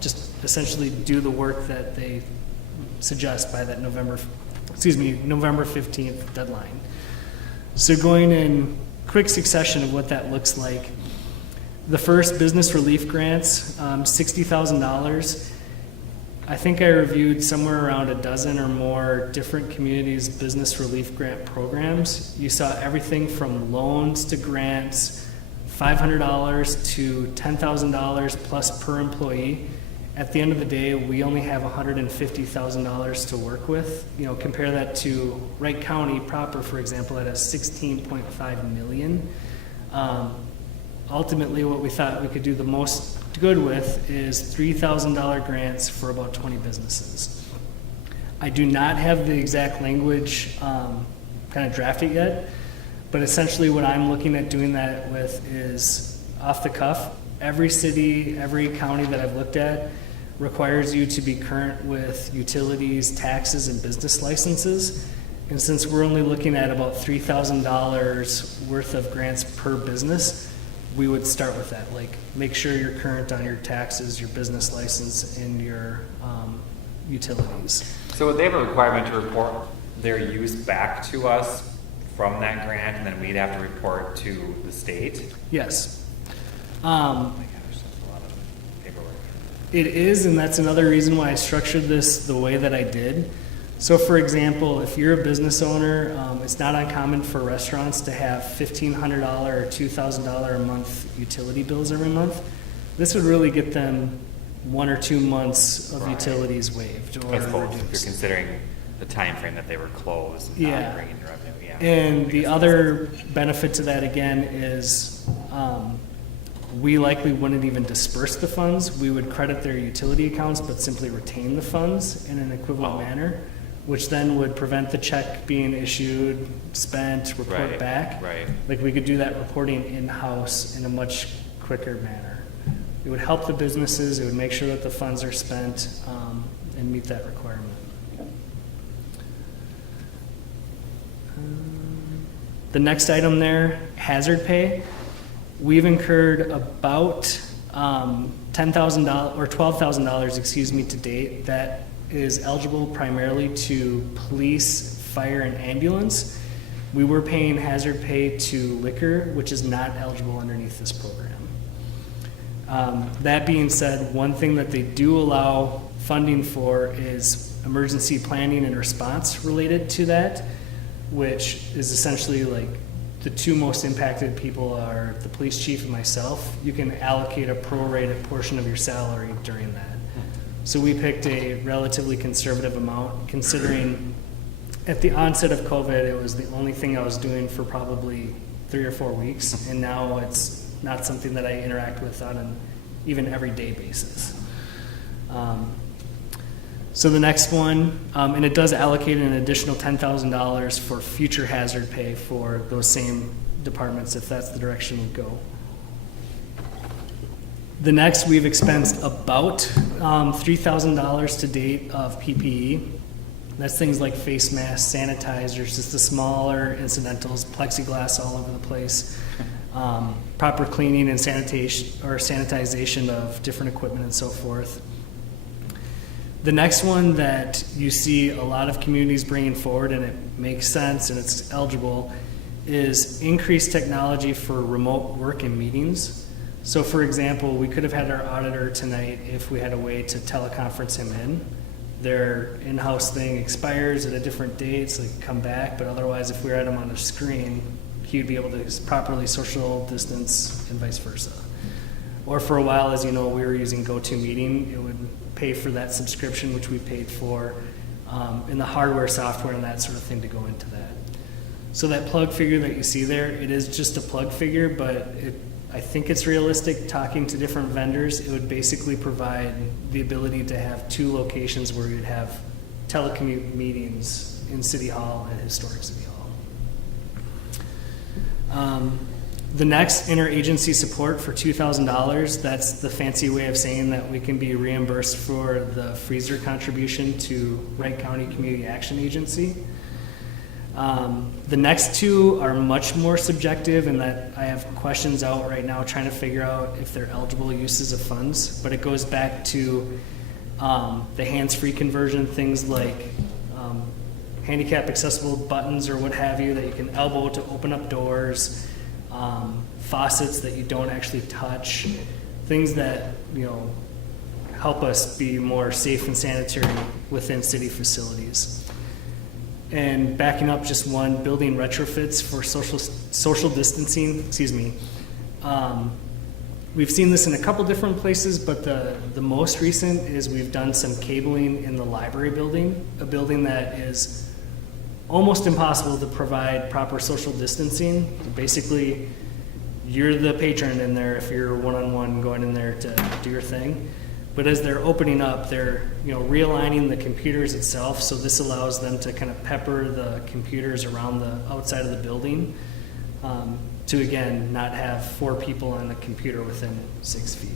Just essentially do the work that they suggest by that November 15th deadline. So going in quick succession of what that looks like. The first, business relief grants, $60,000. I think I reviewed somewhere around a dozen or more different communities' business relief grant programs. You saw everything from loans to grants, $500 to $10,000 plus per employee. At the end of the day, we only have $150,000 to work with. You know, compare that to Wright County proper, for example, that has $16.5 million. Ultimately, what we thought we could do the most good with is $3,000 grants for about 20 businesses. I do not have the exact language kind of drafted yet, but essentially what I'm looking at doing that with is off the cuff. Every city, every county that I've looked at requires you to be current with utilities, taxes, and business licenses. And since we're only looking at about $3,000 worth of grants per business, we would start with that. Like, make sure you're current on your taxes, your business license, and your utilities. So would they have a requirement to report their use back to us from that grant, and then we'd have to report to the state? Yes. Oh my gosh, that's a lot of paperwork. It is, and that's another reason why I structured this the way that I did. So for example, if you're a business owner, it's not uncommon for restaurants to have $1,500 or $2,000 a month utility bills every month. This would really get them 1 or 2 months of utilities waived or I suppose if you're reduced. considering the time frame that they were closed and Yeah. not bringing revenue, yeah. And the other benefit to that again is we likely wouldn't even disperse the funds. We would credit their utility accounts but simply retain the funds in an equivalent manner, which then would prevent the check being issued, spent, report back. Right. Like we could do that reporting in-house in a much quicker manner. It would help the businesses, it would make sure that the funds are spent and meet that requirement. The next item there, hazard pay. We've incurred about $10,000 or $12,000, excuse me, to date. That is eligible primarily to police, fire, and ambulance. We were paying hazard pay to liquor, which is not eligible underneath this program. That being said, one thing that they do allow funding for is emergency planning and response related to that, which is essentially like the two most impacted people are the police chief and myself. You can allocate a prorated portion of your salary during that. So we picked a relatively conservative amount, considering at the onset of COVID, it was the only thing I was doing for probably 3 or 4 weeks, and now it's not something that I interact with on an even everyday basis. So the next one, and it does allocate an additional $10,000 for future hazard pay for those same departments if that's the direction we go. The next, we've expensed about $3,000 to date of PPE. That's things like face masks, sanitizers, just the smaller incidentals, plexiglass all over the place, proper cleaning and sanitization of different equipment and so forth. The next one that you see a lot of communities bringing forward, and it makes sense and it's eligible, is increased technology for remote work and meetings. So for example, we could have had our auditor tonight if we had a way to teleconference him in. Their in-house thing expires at a different date, so they can come back, but otherwise if we had him on a screen, he would be able to properly social distance and vice versa. Or for a while, as you know, we were using GoToMeeting. It would pay for that subscription, which we paid for, and the hardware, software, and that sort of thing to go into that. So that plug figure that you see there, it is just a plug figure, but I think it's realistic. Talking to different vendors, it would basically provide the ability to have 2 locations where you'd have telecommute meetings in City Hall and Historic City Hall. The next interagency support for $2,000, that's the fancy way of saying that we can be reimbursed for the freezer contribution to Wright County Community Action Agency. The next 2 are much more subjective in that I have questions out right now trying to figure out if they're eligible uses of funds, but it goes back to the hands-free conversion, things like handicap accessible buttons or what have you that you can elbow to open up doors, faucets that you don't actually touch, things that, you know, help us be more safe and sanitary within city facilities. And backing up just one, building retrofits for social distancing, we've seen this in a couple different places, but the most recent is we've done some cabling in the library building, a building that is almost impossible to provide proper social distancing. Basically, you're the patron in there if you're one-on-one going in there to do your thing. But as they're opening up, they're realigning the computers itself, so this allows them to kind of pepper the computers around the outside of the building to, again, not have 4 people on the computer within 6 feet.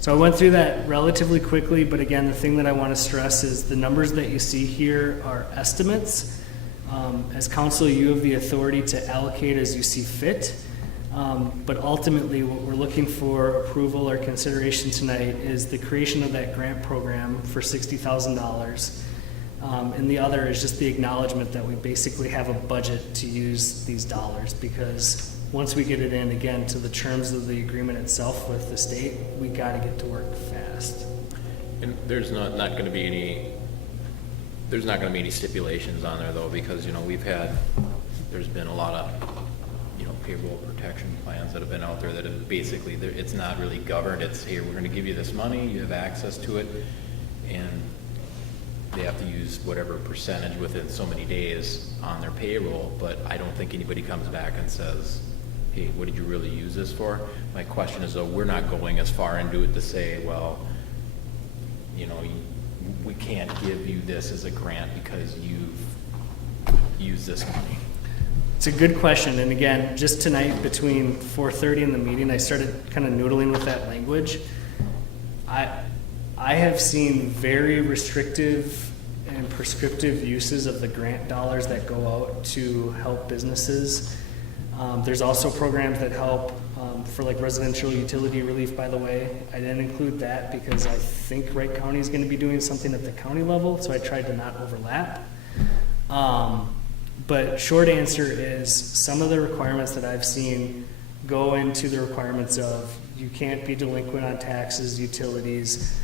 So I went through that relatively quickly, but again, the thing that I want to stress is the numbers that you see here are estimates. As council, you have the authority to allocate as you see fit. But ultimately, what we're looking for approval or consideration tonight is the creation of that grant program for $60,000. And the other is just the acknowledgement that we basically have a budget to use these dollars, because once we get it in, again, to the terms of the agreement itself with the state, we got to get to work fast. And there's not going to be any stipulations on there though, because there's been a lot of payroll protection plans that have been out there that have basically, it's not really governed. It's here, we're going to give you this money, you have access to it, and they have to use whatever percentage within so many days on their payroll. But I don't think anybody comes back and says, hey, what did you really use this for? My question is though, we're not going as far into it to say, well, we can't give you this as a grant because you've used this money. It's a good question, and again, just tonight between 4:30 and the meeting, I started kind of noodling with that language. I have seen very restrictive and prescriptive uses of the grant dollars that go out to help businesses. There's also programs that help for like residential utility relief, by the way. I didn't include that because I think Wright County is going to be doing something at the county level, so I tried to not overlap. But short answer is some of the requirements that I've seen go into the requirements of you can't be delinquent on taxes, utilities,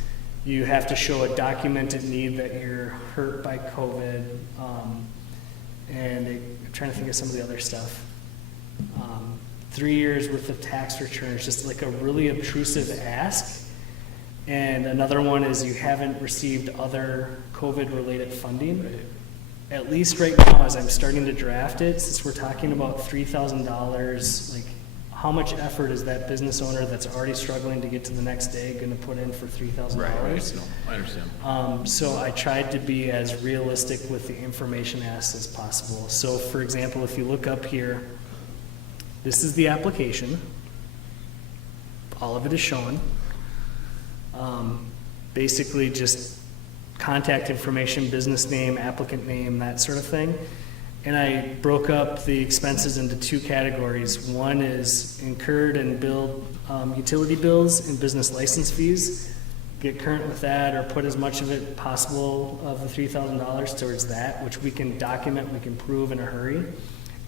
you have to show a documented need that you're hurt by COVID, and I'm trying to think of some of the other stuff. 3 years worth of tax returns, just like a really obtrusive ask. And another one is you haven't received other COVID-related funding. at least right now, as I'm starting to draft it, since we're talking about $3,000, like, how much effort is that business owner that's already struggling to get to the next day gonna put in for $3,000? No, I understand. So I tried to be as realistic with the information asked as possible. So for example, if you look up here, this is the application. All of it is shown. Basically just contact information, business name, applicant name, that sort of thing. And I broke up the expenses into two categories. One is incurred and billed utility bills and business license fees. Get current with that, or put as much of it possible of the $3,000 towards that, which we can document, we can prove in a hurry.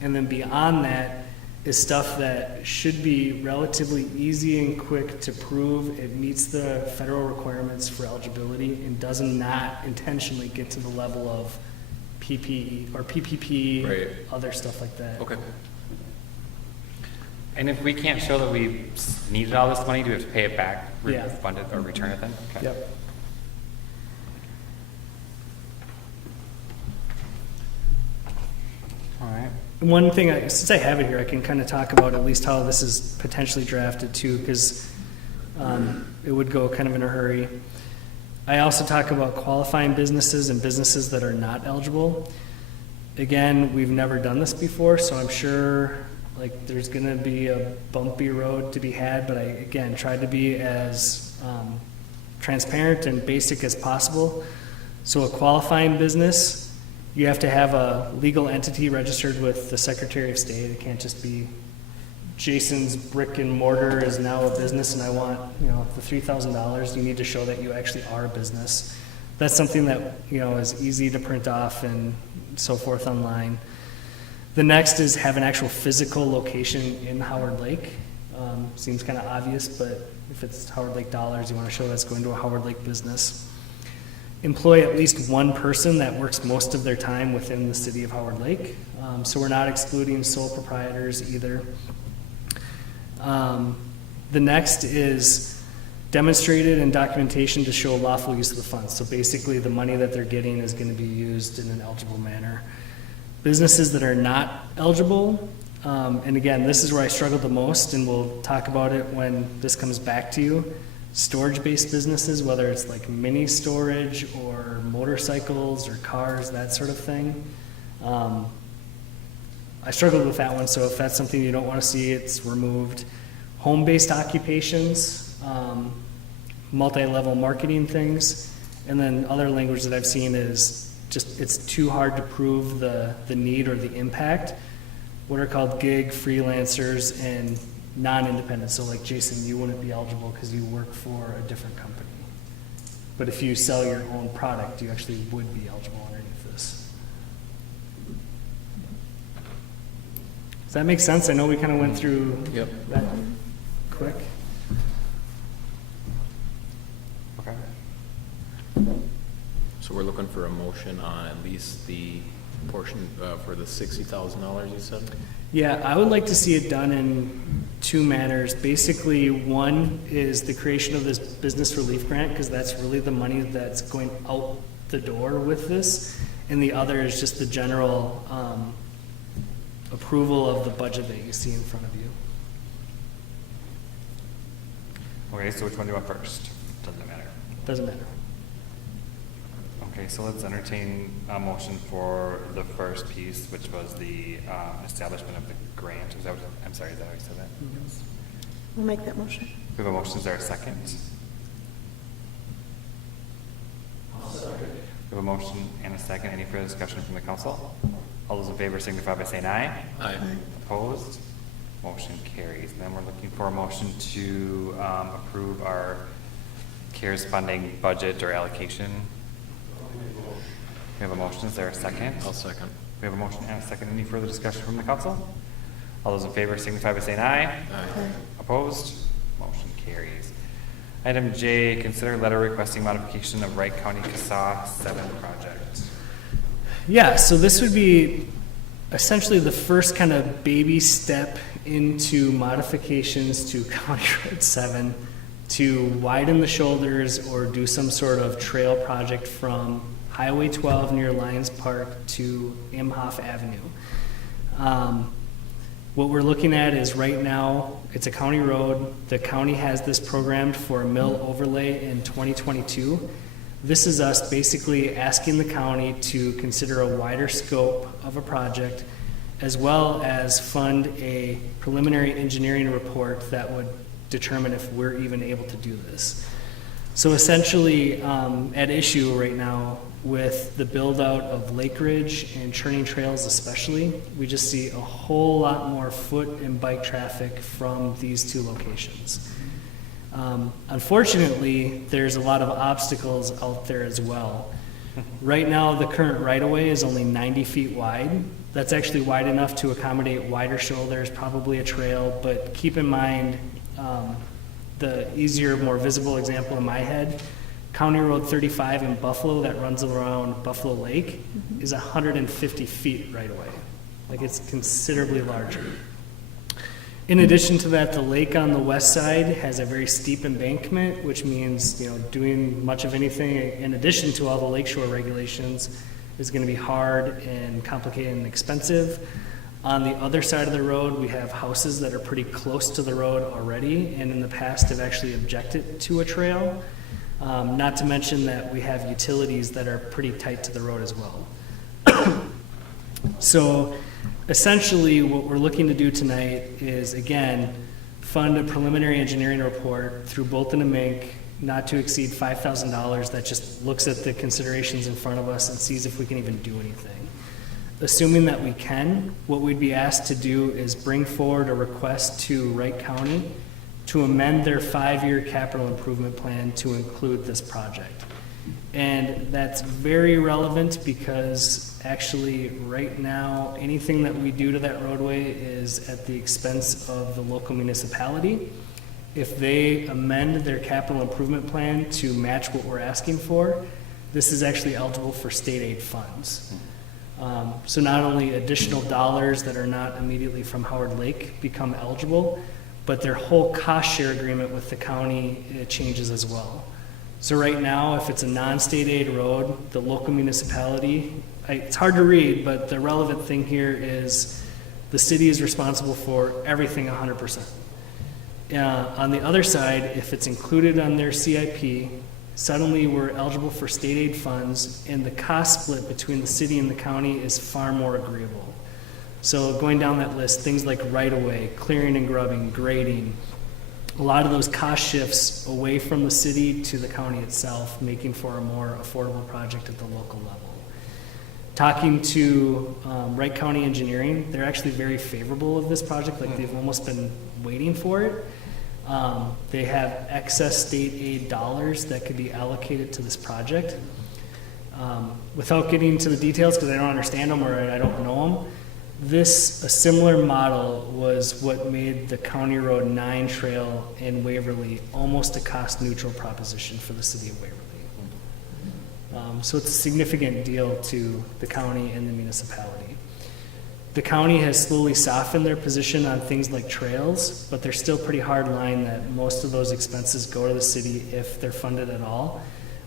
And then beyond that is stuff that should be relatively easy and quick to prove it meets the federal requirements for eligibility and does not intentionally get to the level of PPE or PPP, Right. other stuff like that. Okay. And if we can't show that we needed all this money, do we have to pay it back, Yeah. refund it, or return it then? Okay. Yep. All right. One thing, since I have it here, I can kind of talk about at least how this is potentially drafted too, because it would go kind of in a hurry. I also talk about qualifying businesses and businesses that are not eligible. Again, we've never done this before, so I'm sure like there's gonna be a bumpy road to be had, but I, again, tried to be as transparent and basic as possible. So a qualifying business, you have to have a legal entity registered with the Secretary of State. It can't just be Jason's Brick and Mortar is now a business and I want, the $3,000. You need to show that you actually are a business. That's something that, is easy to print off and so forth online. The next is have an actual physical location in Howard Lake. Seems kind of obvious, but if it's Howard Lake dollars, you want to show that's going to a Howard Lake business. Employ at least one person that works most of their time within the city of Howard Lake. So we're not excluding sole proprietors either. The next is demonstrated and documentation to show lawful use of the funds. So basically the money that they're getting is going to be used in an eligible manner. Businesses that are not eligible, and again, this is where I struggled the most, and we'll talk about it when this comes back to you. Storage-based businesses, whether it's like mini storage or motorcycles or cars, that sort of thing. I struggled with that one, so if that's something you don't want to see, it's removed. Home-based occupations, multi-level marketing things, and then other language that I've seen is just it's too hard to prove the need or the impact. What are called gig, freelancers, and non-independent. So like Jason, you wouldn't be eligible because you work for a different company. But if you sell your own product, you actually would be eligible underneath this. Does that make sense? I know we kind of went through that quick. Okay. So we're looking for a motion on at least the portion for the $60,000 you said? Yeah, I would like to see it done in two manners. Basically, one is the creation of this business relief grant, because that's really the money that's going out the door with this. And the other is just the general approval of the budget that you see in front of you. Okay, so which one do you want first? Doesn't matter. Doesn't matter. Okay, so let's entertain a motion for the first piece, which was the establishment of the grant. Is that what, I'm sorry, is that how you said that? Yes. We'll make that motion. We have a motion. Is there a second? We have a motion and a second. Any further discussion from the council? All those in favor signify by saying aye. Aye. Opposed? Motion carries. And then we're looking for a motion to approve our CARES funding budget or allocation. We have a motion. Is there a second? I'll second. We have a motion and a second. Any further discussion from the council? All those in favor signify by saying aye. Aye. Opposed? Motion carries. Item J, consider letter requesting modification of Wright County CASA 7 project. Yeah, so this would be essentially the first kind of baby step into modifications to County Road 7 to widen the shoulders or do some sort of trail project from Highway 12 near Lions Park to Imhoff Avenue. What we're looking at is right now, it's a county road. The county has this programmed for a mill overlay in 2022. This is us basically asking the county to consider a wider scope of a project, as well as fund a preliminary engineering report that would determine if we're even able to do this. So essentially, at issue right now with the build out of Lake Ridge and Churning Trails especially, we just see a whole lot more foot and bike traffic from these two locations. Unfortunately, there's a lot of obstacles out there as well. Right now, the current right-of-way is only 90 feet wide. That's actually wide enough to accommodate wider shoulders, probably a trail, but keep in mind, the easier, more visible example in my head, County Road 35 in Buffalo that runs around Buffalo Lake is 150 feet right away. Like, it's considerably larger. In addition to that, the lake on the west side has a very steep embankment, which means, doing much of anything in addition to all the lakeshore regulations is going to be hard and complicated and expensive. On the other side of the road, we have houses that are pretty close to the road already, and in the past have actually objected to a trail. Not to mention that we have utilities that are pretty tight to the road as well. So essentially what we're looking to do tonight is, again, fund a preliminary engineering report through Bolton and Mink, not to exceed $5,000, that just looks at the considerations in front of us and sees if we can even do anything. Assuming that we can, what we'd be asked to do is bring forward a request to Wright County to amend their 5-year capital improvement plan to include this project. And that's very relevant because actually right now, anything that we do to that roadway is at the expense of the local municipality. If they amend their capital improvement plan to match what we're asking for, this is actually eligible for state aid funds. So not only additional dollars that are not immediately from Howard Lake become eligible, but their whole cost share agreement with the county, it changes as well. So right now, if it's a non-state aid road, the local municipality, it's hard to read, but the relevant thing here is the city is responsible for everything 100%. On the other side, if it's included on their CIP, suddenly we're eligible for state aid funds, and the cost split between the city and the county is far more agreeable. So going down that list, things like right-of-way, clearing and grubbing, grading, a lot of those cost shifts away from the city to the county itself, making for a more affordable project at the local level. Talking to Wright County Engineering, they're actually very favorable of this project, like they've almost been waiting for it. They have excess state aid dollars that could be allocated to this project. Without getting into the details, because I don't understand them or I don't know them, a similar model was what made the County Road 9 trail in Waverly almost a cost-neutral proposition for the city of Waverly. So it's a significant deal to the county and the municipality. The county has slowly softened their position on things like trails, but they're still pretty hard line that most of those expenses go to the city if they're funded at all.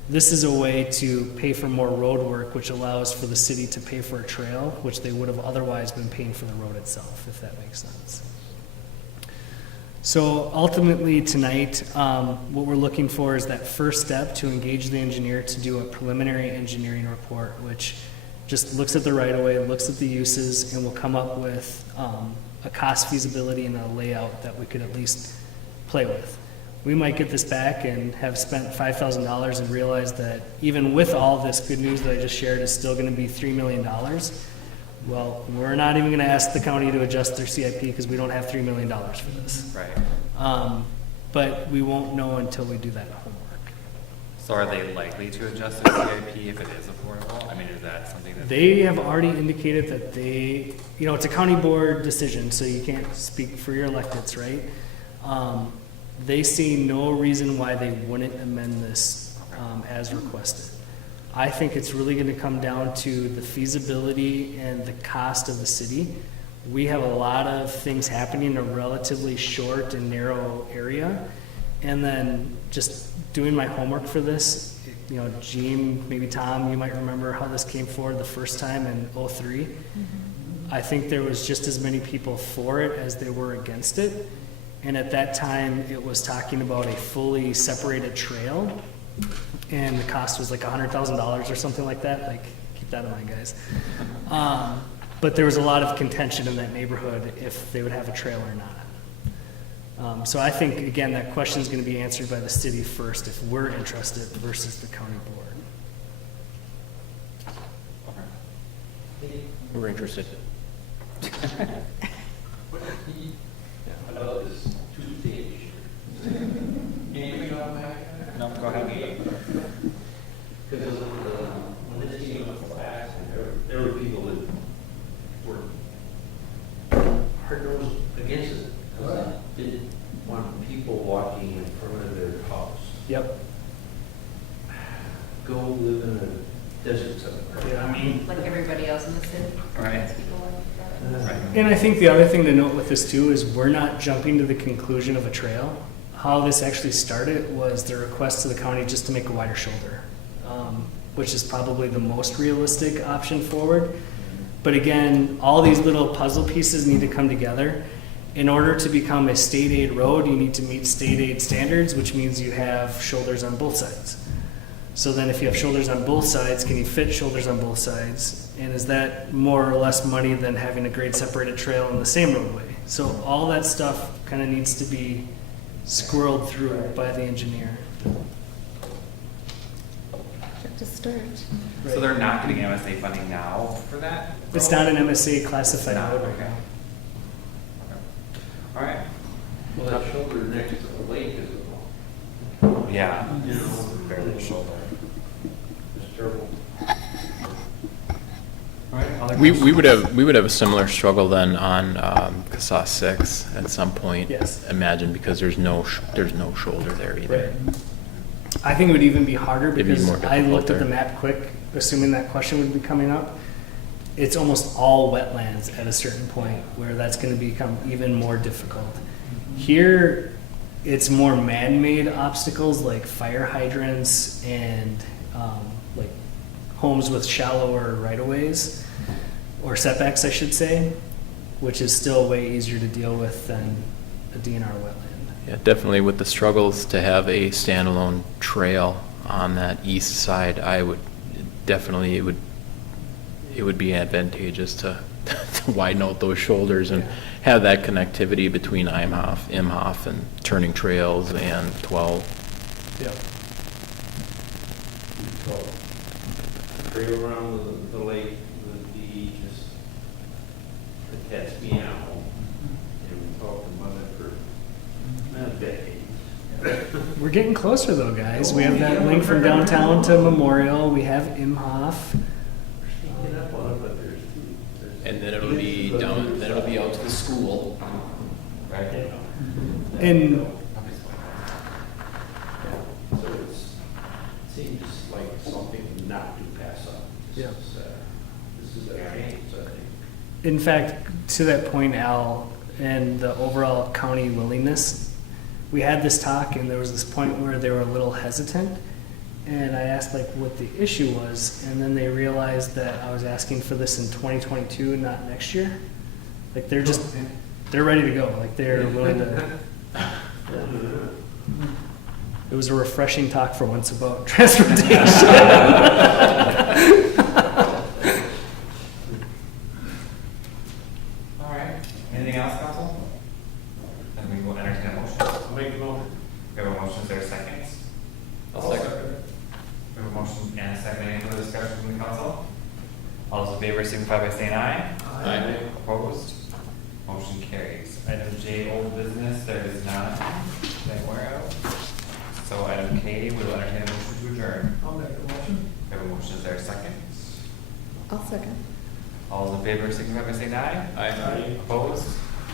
This is a way to pay for more road work, which allows for the city to pay for a trail, which they would have otherwise been paying for the road itself, if that makes sense. So ultimately tonight, what we're looking for is that first step to engage the engineer to do a preliminary engineering report, which just looks at the right-of-way, looks at the uses, and will come up with a cost feasibility and a layout that we could at least play with. We might get this back and have spent $5,000 and realize that even with all this good news that I just shared is still going to be $3 million. Well, we're not even going to ask the county to adjust their CIP because we don't have $3 million for this. Right. But we won't know until we do that homework. So are they likely to adjust their CIP if it is affordable? I mean, is that something that They have already indicated that they, it's a county board decision, so you can't speak for your electeds, right? They see no reason why they wouldn't amend this as requested. I think it's really going to come down to the feasibility and the cost of the city. We have a lot of things happening in a relatively short and narrow area. And then just doing my homework for this, you know, Gene, maybe Tom, you might remember how this came forward the first time in '03. I think there was just as many people for it as there were against it. And at that time, it was talking about a fully separated trail, and the cost was like $100,000 or something like that. Like, keep that in mind, guys. But there was a lot of contention in that neighborhood if they would have a trail or not. So I think, again, that question is going to be answered by the city first if we're interested versus the county board. We're interested. About this Tuesday issue. No, go ahead. Because when this came up last, there were people that were hard-nosed against it. Because they didn't want people walking in front of their house. Yep. Go live in a desert somewhere. Yeah, I mean, Like everybody else in the city. Right. People like that. and I think the other thing to note with this too is we're not jumping to the conclusion of a trail. How this actually started was the request to the county just to make a wider shoulder, which is probably the most realistic option forward. But again, all these little puzzle pieces need to come together. In order to become a state aid road, you need to meet state aid standards, which means you have shoulders on both sides. So then if you have shoulders on both sides, can you fit shoulders on both sides? And is that more or less money than having a grade separated trail in the same roadway? So all that stuff kind of needs to be squirreled through by the engineer. To start. So they're not getting MSA funding now for that? It's not an MSA classified No, road right okay. now. All right. Well, that shoulder next to the lake is a long. Yeah. You know, Barely shoulder. it's terrible. All right. Other We questions? would have a similar struggle then on CASA 6 at some point. Yes. Imagine, because there's no shoulder there either. Right. I think it would even be harder It'd be because more I difficult looked at the there. map quick, assuming that question would be coming up. It's almost all wetlands at a certain point where that's going to become even more difficult. Here, it's more man-made obstacles like fire hydrants and like homes with shallower right-of-ways, or setbacks, I should say, which is still way easier to deal with than a DNR wetland. Yeah, definitely with the struggles to have a standalone trail on that east side, I would definitely, it would be advantageous to widen out those shoulders and have that connectivity between Imhoff and Turning Trails and 12. Yep. Trail around the lake would be just the cat's meow. And we talked about it for a decade. We're getting closer though, guys. We have that link from downtown to Memorial. We have Imhoff. Sneaking up on it, but there's. And then it'll be down, then it'll be out to the school. Right. And So it seems like something not to pass up. Yeah. This is a change, I think. in fact, to that point, Al, and the overall county willingness, we had this talk and there was this point where they were a little hesitant. And I asked like what the issue was, and then they realized that I was asking for this in 2022, not next year. Like they're ready to go. Like they're willing to. Yeah. It was a refreshing talk for once about transportation. All right. Anything else, council? Then we will entertain a motion. I'll make a motion. We have a motion, is there a second? I'll second. We have a motion and a second, any further discussion from the council? All those in favor signify by saying aye. Aye. Opposed? Motion carries. Item J, old business, there is none that we're out. So item K, we will entertain a motion to adjourn. I'll make a motion. We have a motion, is there a second? I'll second. All those in favor signify by saying aye. Aye. Opposed?